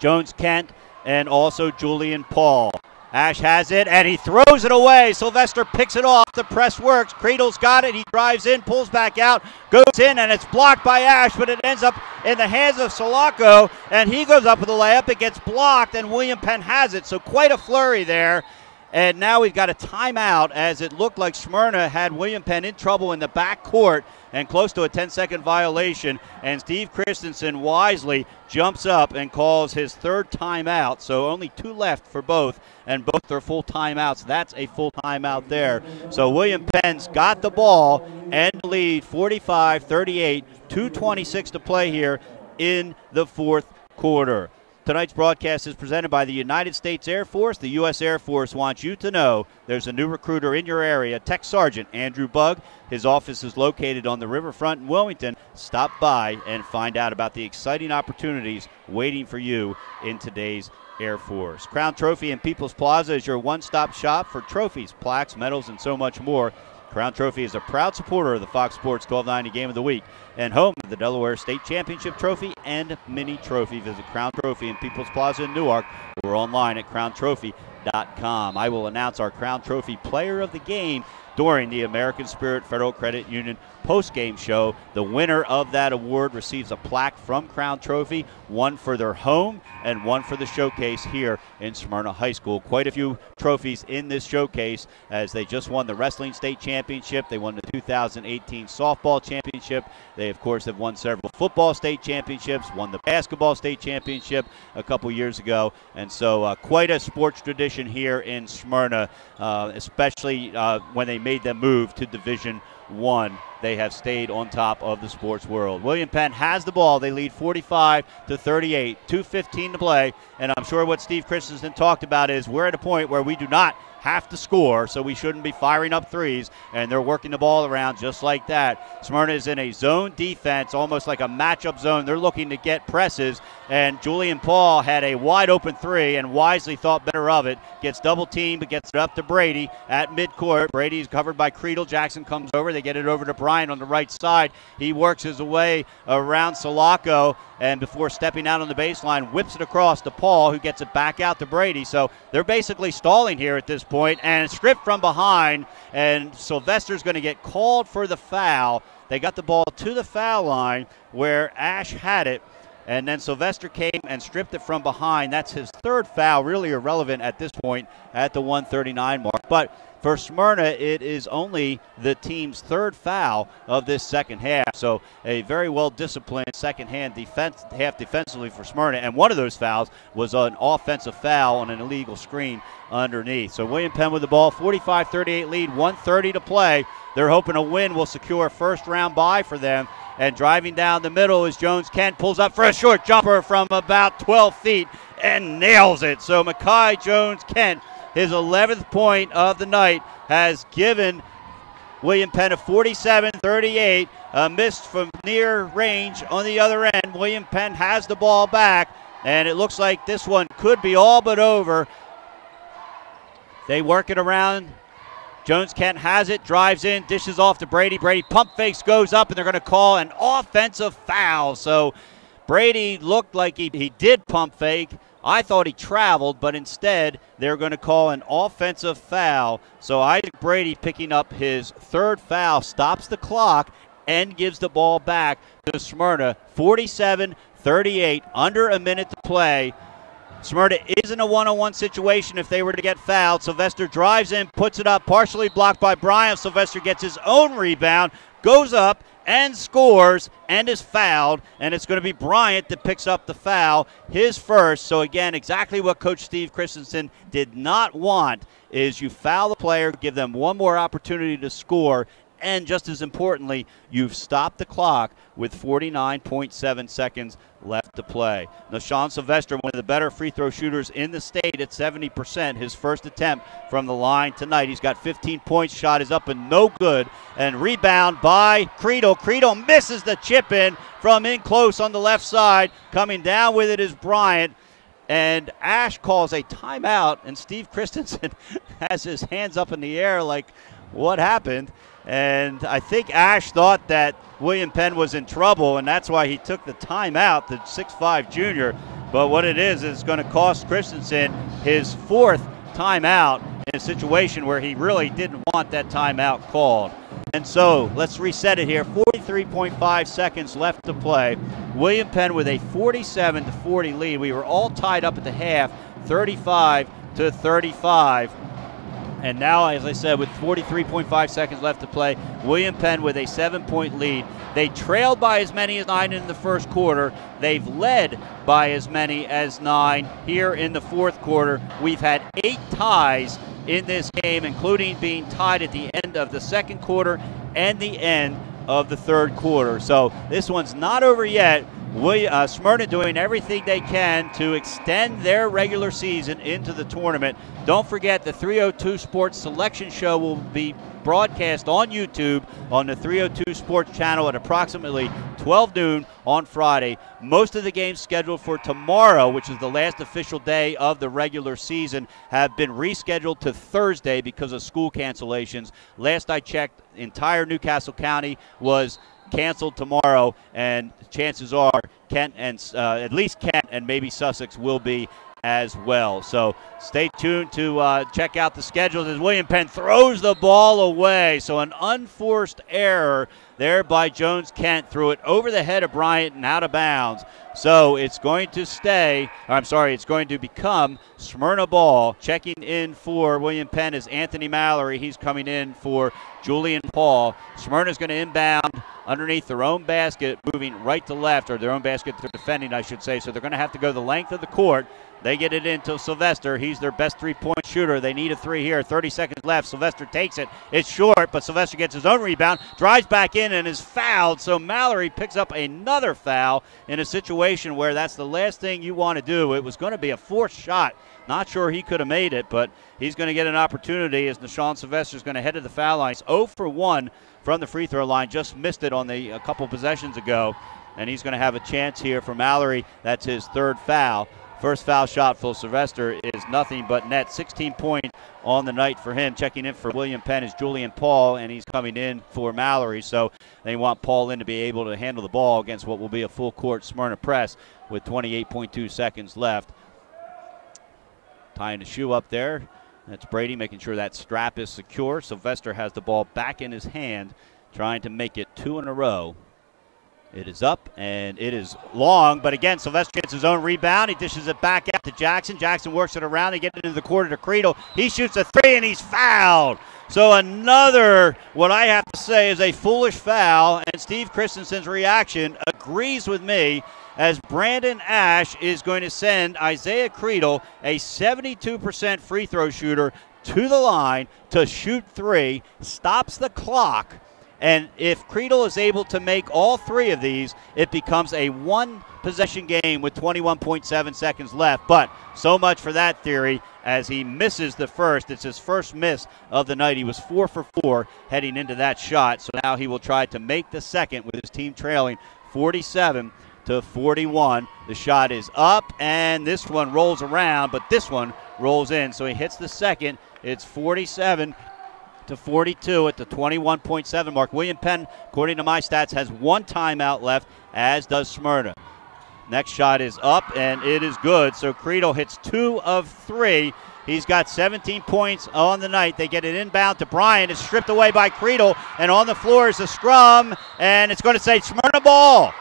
Jones Kent, and also Julian Paul. Ash has it, and he throws it away. Sylvester picks it off. The press works. Creedle's got it. He drives in, pulls back out, goes in, and it's blocked by Ash, but it ends up in the hands of Sulaco, and he goes up with a layup. It gets blocked, and William Penn has it. So quite a flurry there. And now we've got a timeout, as it looked like Smyrna had William Penn in trouble in the back court and close to a 10-second violation. And Steve Christensen wisely jumps up and calls his 3rd timeout. So only 2 left for both, and both are full timeouts. That's a full timeout there. So William Penn's got the ball and lead 45-38, 2:26 to play here in the 4th quarter. Tonight's broadcast is presented by the United States Air Force. The U.S. Air Force wants you to know there's a new recruiter in your area, Tech Sergeant Andrew Bugg. His office is located on the riverfront in Wilmington. Stop by and find out about the exciting opportunities waiting for you in today's Air Force. Crown Trophy and People's Plaza is your one-stop shop for trophies, plaques, medals, and so much more. Crown Trophy is a proud supporter of the Fox Sports 1290 Game of the Week and home of the Delaware State Championship Trophy and Mini Trophy. Visit Crown Trophy in People's Plaza in Newark or online at crowntrophy.com. I will announce our Crown Trophy Player of the Game during the American Spirit Federal Credit Union post-game show. The winner of that award receives a plaque from Crown Trophy, one for their home and one for the showcase here in Smyrna High School. Quite a few trophies in this showcase as they just won the Wrestling State Championship. They won the 2018 Softball Championship. They, of course, have won several football state championships, won the basketball state championship a couple years ago. And so quite a sports tradition here in Smyrna, especially when they made the move to Division I. They have stayed on top of the sports world. William Penn has the ball. They lead 45-38, 2:15 to play. And I'm sure what Steve Christensen talked about is we're at a point where we do not have to score, so we shouldn't be firing up threes, and they're working the ball around just like that. Smyrna is in a zone defense, almost like a matchup zone. They're looking to get presses, and Julian Paul had a wide-open three and wisely thought better of it. Gets double-teamed, but gets it up to Brady at midcourt. Brady's covered by Creedle. Jackson comes over. They get it over to Bryant on the right side. He works his way around Sulaco, and before stepping out on the baseline, whips it across to Paul, who gets it back out to Brady. So they're basically stalling here at this point, and stripped from behind, and Sylvester's going to get called for the foul. They got the ball to the foul line where Ash had it, and then Sylvester came and stripped it from behind. That's his third foul, really irrelevant at this point at the 1:39 mark. But for Smyrna, it is only the team's third foul of this second half. So a very well-disciplined second half defensively for Smyrna. And one of those fouls was an offensive foul on an illegal screen underneath. So William Penn with the ball, 45-38 lead, 1:30 to play. They're hoping a win will secure a first-round bye for them. And driving down the middle is Jones Kent, pulls up for a short jumper from about 12 feet and nails it. So Makai Jones Kent, his 11th point of the night, has given William Penn a 47-38. A miss from near range on the other end. William Penn has the ball back, and it looks like this one could be all but over. They work it around. Jones Kent has it, drives in, dishes off to Brady. Brady pump fakes, goes up, and they're going to call an offensive foul. So Brady looked like he did pump fake. I thought he traveled, but instead they're going to call an offensive foul. So Isaac Brady, picking up his third foul, stops the clock and gives the ball back to Smyrna. 47-38, under a minute to play. Smyrna is in a one-on-one situation if they were to get fouled. Sylvester drives in, puts it up, partially blocked by Bryant. Sylvester gets his own rebound, goes up and scores, and is fouled. And it's going to be Bryant that picks up the foul, his first. So again, exactly what Coach Steve Christensen did not want is you foul the player, give them one more opportunity to score, and just as importantly, you've stopped the clock with 49.7 seconds left to play. Now, Sean Sylvester, one of the better free throw shooters in the state at 70%, his first attempt from the line tonight. He's got 15 points, shot is up and no good, and rebound by Creedle. Creedle misses the chip in from in close on the left side. Coming down with it is Bryant, and Ash calls a timeout, and Steve Christensen has his hands up in the air like, what happened? And I think Ash thought that William Penn was in trouble, and that's why he took the timeout, the 6'5 junior. But what it is going to cost Christensen his fourth timeout in a situation where he really didn't want that timeout called. And so let's reset it here. 43.5 seconds left to play. William Penn with a 47-40 lead. We were all tied up at the half, 35-35. And now, as I said, with 43.5 seconds left to play, William Penn with a 7-point lead. They trailed by as many as 9 in the first quarter. They've led by as many as 9 here in the fourth quarter. We've had 8 ties in this game, including being tied at the end of the second quarter and the end of the third quarter. So this one's not over yet, Smyrna doing everything they can to extend their regular season into the tournament. Don't forget the 302 Sports Selection Show will be broadcast on YouTube on the 302 Sports channel at approximately 12 noon on Friday. Most of the games scheduled for tomorrow, which is the last official day of the regular season, have been rescheduled to Thursday because of school cancellations. Last I checked, entire Newcastle County was canceled tomorrow, and chances are Kent and at least Kent and maybe Sussex will be as well. So stay tuned to check out the schedules as William Penn throws the ball away. So an unforced error there by Jones Kent, threw it over the head of Bryant and out of bounds. So it's going to it's going to become Smyrna ball. Checking in for William Penn is Anthony Mallory. He's coming in for Julian Paul. Smyrna's going to inbound underneath their own basket, moving right to left, or their own basket they're defending, I should say. So they're going to have to go the length of the court. They get it into Sylvester. He's their best three-point shooter. They need a three here. 30 seconds left. Sylvester takes it. It's short, but Sylvester gets his own rebound, drives back in, and is fouled. So Mallory picks up another foul in a situation where that's the last thing you want to do. It was going to be a forced shot. Not sure he could have made it, but he's going to get an opportunity as Nashawn Sylvester is going to head to the foul line. He's 0 for 1 from the free throw line. Just missed it on a couple possessions ago, and he's going to have a chance here for Mallory. That's his third foul. First foul shot for Sylvester is nothing but net. 16 points on the night for him. Checking in for William Penn is Julian Paul, and he's coming in for Mallory. So they want Paul in to be able to handle the ball against what will be a full-court Smyrna press with 28.2 seconds left. Tying the shoe up there. That's Brady making sure that strap is secure. Sylvester has the ball back in his hand, trying to make it 2 in a row. It is up, and it is long, but again, Sylvester gets his own rebound. He dishes it back out to Jackson. Jackson works it around. They get it into the quarter to Creedle. He shoots a three, and he's fouled. So another, what I have to say, is a foolish foul, and Steve Christensen's reaction agrees with me, as Brandon Ash is going to send Isaiah Creedle, a 72% free throw shooter, to the line to shoot three, stops the clock. And if Creedle is able to make all three of these, it becomes a one-possession game with 21.7 seconds left. But so much for that theory, as he misses the first. It's his first miss of the night. He was 4 for 4 heading into that shot. So now he will try to make the second with his team trailing 47-41. The shot is up, and this one rolls around, but this one rolls in. So he hits the second. It's 47-42 at the 21.7 mark. William Penn, according to my stats, has one timeout left, as does Smyrna. Next shot is up, and it is good. So Creedle hits 2 of 3. He's got 17 points on the night. They get it inbound to Bryant. It's stripped away by Creedle, and on the floor is a scrum, and it's going to say Smyrna ball.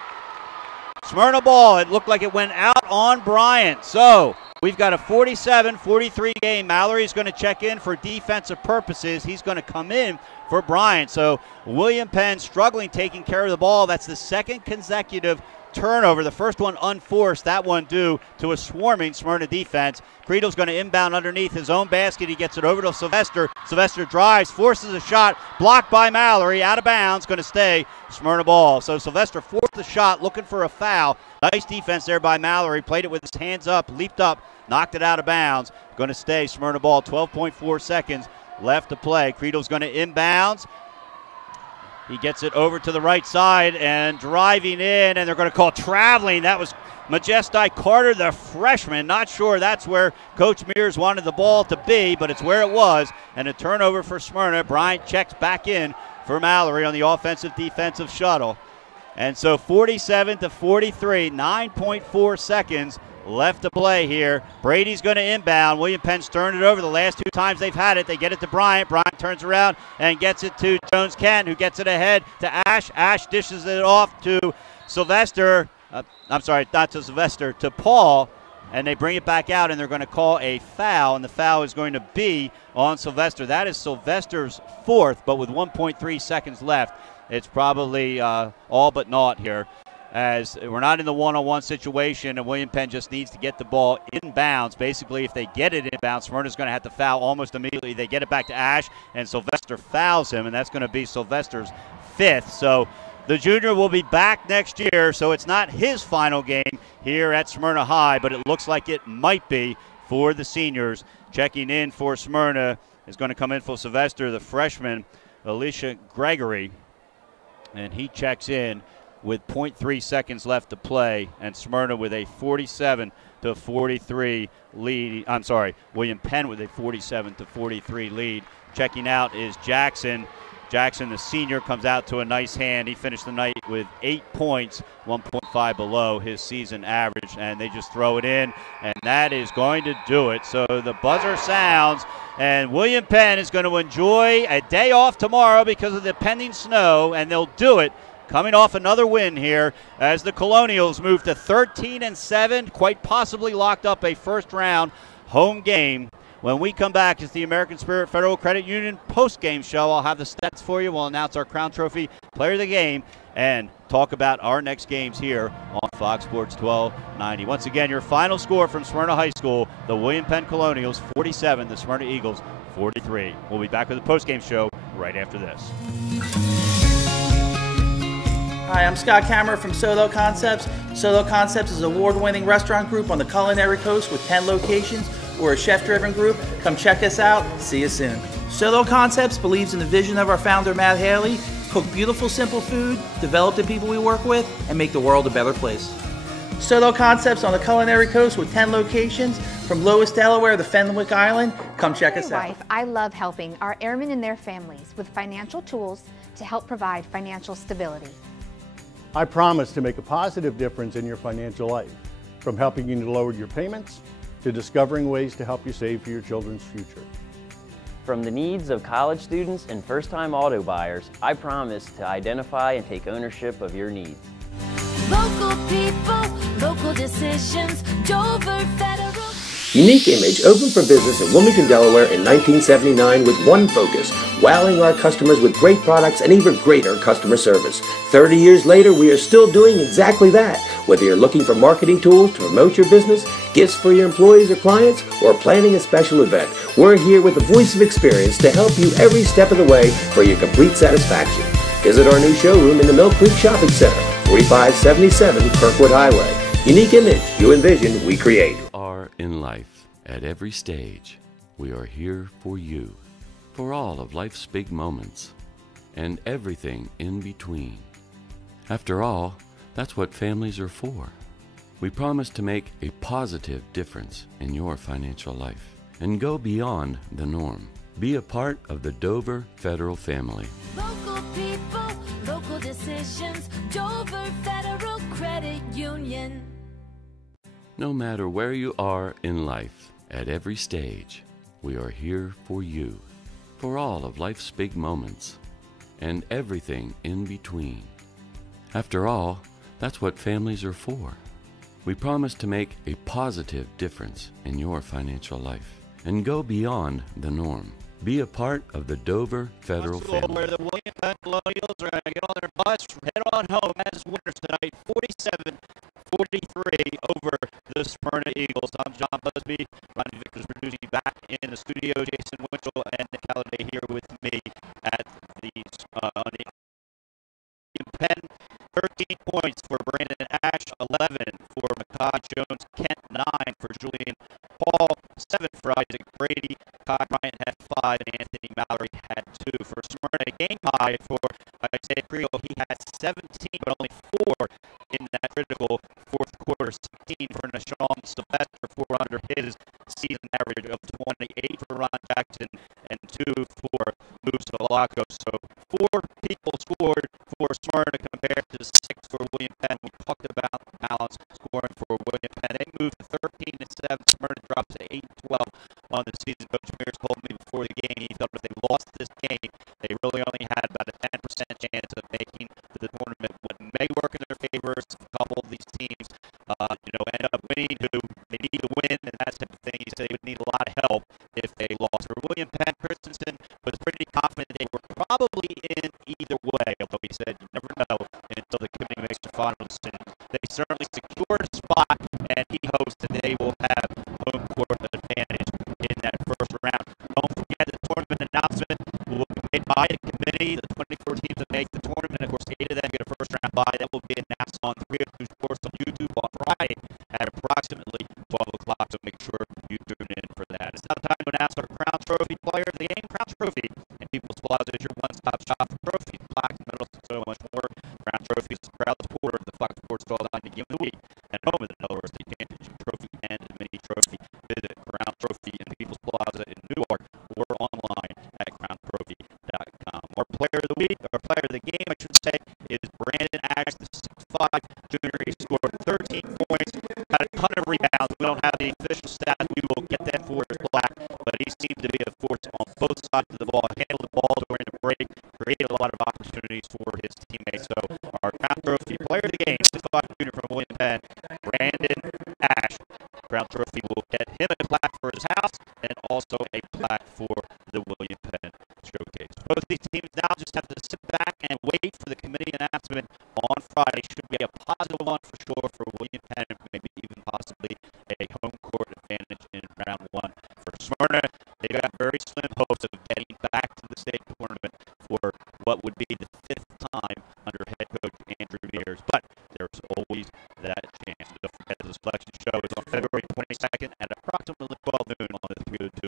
Smyrna ball. It looked like it went out on Bryant. So we've got a 47-43 game. Mallory's going to check in for defensive purposes. He's going to come in for Bryant. So William Penn struggling taking care of the ball. That's the second consecutive turnover. The first one unforced, that one due to a swarming Smyrna defense. Creedle's going to inbound underneath his own basket. He gets it over to Sylvester. Sylvester drives, forces a shot, blocked by Mallory, out of bounds, going to stay Smyrna ball. So Sylvester forced the shot, looking for a foul. Nice defense there by Mallory. Played it with his hands up, leaped up, knocked it out of bounds. Going to stay Smyrna ball. 12.4 seconds left to play. Creedle's going to inbounds. He gets it over to the right side and driving in, and they're going to call traveling. That was Majestai Carter, the freshman. Not sure that's where Coach Mears wanted the ball to be, but it's where it was. And a turnover for Smyrna. Bryant checks back in for Mallory on the offensive-defensive shuttle. And so 47-43, 9.4 seconds left to play here. Brady's going to inbound. William Penn's turned it over the last 2 times they've had it. They get it to Bryant. Bryant turns around and gets it to Jones Kent, who gets it ahead to Ash. Ash dishes it off to Sylvester. I'm sorry, not to Sylvester, to Paul. And they bring it back out, and they're going to call a foul, and the foul is going to be on Sylvester. That is Sylvester's 4th, but with 1.3 seconds left, it's probably all but naught here, as we're not in the one-on-one situation, and William Penn just needs to get the ball inbounds. Basically, if they get it inbounds, Smyrna's going to have to foul almost immediately. They get it back to Ash, and Sylvester fouls him, and that's going to be Sylvester's 5th. So The junior will be back next year, so it's not his final game here at Smyrna High, but it looks like it might be for the seniors. Checking in for Smyrna is going to come in for Sylvester, the freshman, Alicia Gregory, and he checks in with 0.3 seconds left to play, and Smyrna with a 47-43 lead. I'm sorry, William Penn with a 47-43 lead. Checking out is Jackson. Jackson, the senior, comes out to a nice hand. He finished the night with 8 points, 1.5 below his season average, and they just throw it in, and that is going to do it. So the buzzer sounds, and William Penn is going to enjoy a day off tomorrow because of the pending snow, and they'll do it coming off another win here as the Colonials move to 13-7, quite possibly locked up a first-round home game. When we come back, it's the American Spirit Federal Credit Union post-game show. I'll have the stats for you. We'll announce our Crown Trophy Player of the Game and talk about our next games here on Fox Sports 1290. Once again, your final score from Smyrna High School, the William Penn Colonials 47, the Smyrna Eagles 43. We'll be back with the post-game show right after this. Hi, I'm Scott Kammerer from Solo Concepts. Solo Concepts is an award-winning restaurant group on the culinary coast with 10 locations. We're a chef-driven group. Come check us out. See you soon. Solo Concepts believes in the vision of our founder, Matt Haley. Cook beautiful, simple food, develop the people we work with, and make the world a better place. Solo Concepts on the culinary coast with 10 locations from Lois, Delaware to Fenwick Island. Come check us out. I love helping our airmen and their families with financial tools to help provide financial stability. I promise to make a positive difference in your financial life, from helping you to lower your payments to discovering ways to help you save for your children's future. From the needs of college students and first-time auto buyers, I promise to identify and take ownership of your needs. Local people, local decisions, Dover Federal. Unique Image opened for business in Wilmington, Delaware in 1979 with one focus, wowing our customers with great products and even greater customer service. 30 years later, we are still doing exactly that. Whether you're looking for marketing tools to promote your business, gifts for your employees or clients, or planning a special event, we're here with the voice of experience to help you every step of the way for your complete satisfaction. Visit our new showroom in the Mill Creek Shopping Center, 4577 Kirkwood Highway. Unique Image, you envision, we create. In life, at every stage, we are here for you, for all of life's big moments, and everything in between. After all, that's what families are for. We promise to make a positive difference in your financial life and go beyond the norm. Be a part of the Dover Federal family. Local people, local decisions, Dover Federal Credit Union. No matter where you are in life, at every stage, we are here for you, for all of life's big moments, and everything in between. After all, that's what families are for. We promise to make a positive difference in your financial life and go beyond the norm. Be a part of the Dover Federal family. Where the William Penn Colonials are going to get on their bus, head on home as winners tonight, 47-43 over the Smyrna Eagles. I'm John Busby. Ronnie Vickers producing back in the studio. Jason Winchell and Nick Halliday here with me at the on the Penn. 13 points for Brandon Ash, 11 for Makai Jones, Kent 9 for Julian Paul, 7 for Isaac Brady, Kai Bryant had 5, and Anthony Mallory had 2. For Smyrna, game high for Isaiah Creel, he had 17, but only 4 in that critical fourth quarter. 16 for Nashawn Sylvester, 4 under his season average of 28 for Ron Jackson, and 2 for Moose Valaco. So 4 people scored for Smyrna compared to 6 for William Penn. We talked about balance scoring for William Penn. They moved to 13-7. Smyrna drops to 8-12 on the season. Coach Mears told me before the game he thought if they lost this game, they really only had about a 10% chance of making the tournament. What may work in their favor is a couple of these teams, end up winning who they need to win and that type of thing. He said they would need a lot of help if they lost. For William Penn, Christensen was pretty confident they were probably in either way, although he said you never know until the committee makes the final decision. They certainly secured a spot, and he hopes that they will have home court advantage in that first round. Don't forget the tournament announcement will be made by the committee. The 24 teams that make the tournament, of course, 8 of them get a first by. That will be announced on 302 Sports on YouTube on Friday at approximately 12 o'clock, so make sure you tune in for that. It's now time to announce our Crown Trophy player of the game. Crown Trophy and People's Plaza is your one-stop shop for trophies, plaques, medals, and so much more. Crown Trophy is the proud supporter of the Fox Sports 1290 Game of the Week and home of the Delaware State Championship Trophy and the Mini Trophy. Visit Crown Trophy in People's Plaza in Newark or online at crowntrophy.com. Our player of the week, or player of the game, I should say, is Brandon Ash, the 6'5" junior. He scored 13 points, had a ton of rebounds. We don't have the official stats. We will get that for his black, but he seemed to be a force on both sides of the ball. Handled the ball during the break, created a lot of opportunities for his teammates. So our Crown Trophy player of the game, 6'5" junior from William Penn, Brandon Ash. Crown Trophy will get him a plaque for his house and also a plaque for the William Penn Showcase. Both these teams now just have to sit back and wait for the committee announcement on Friday. Should be a positive one for sure for William Penn, maybe even possibly a home court advantage in round one. For Smyrna, they've got very slim hopes of getting back to the state tournament for what would be the 5th time under head coach Andrew Mears, but there's always that chance. Don't forget the selection show is on February 22nd at approximately 12 noon on the 302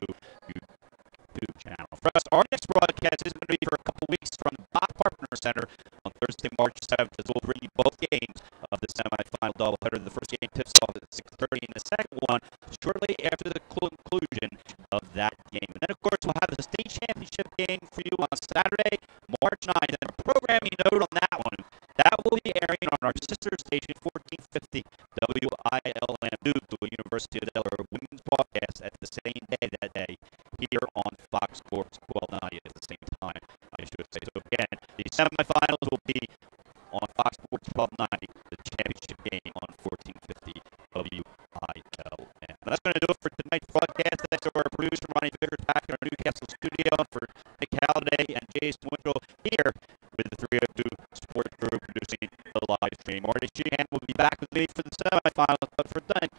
YouTube channel. For us, our next broadcast is going to be for a couple weeks from the Bach Partner Center on Thursday, March 7th, as we'll bring you both games of the semifinal doubleheader. The first game tips off at 6:30, and the second one shortly after the conclusion of that game. And then, of course, we'll have the state championship game for you on Saturday, March 9th. And a programming note on that one, that will be airing on our sister station, 1450 WILM News, the University of Delaware women's broadcast at the same day that day here on Fox Sports 1290 at the same time, I should say. So again, the semifinals will be on Fox Sports 1290, the championship game on 1450 WILM. That's going to do it for tonight's broadcast. Thanks to our producer, Ronnie Vickers, back in our Newcastle studio, for Nick Halliday and Jason Winchell here with the 302 Sports Group producing the live stream. Marty Sheehan will be back with me for the semifinals, but for tonight,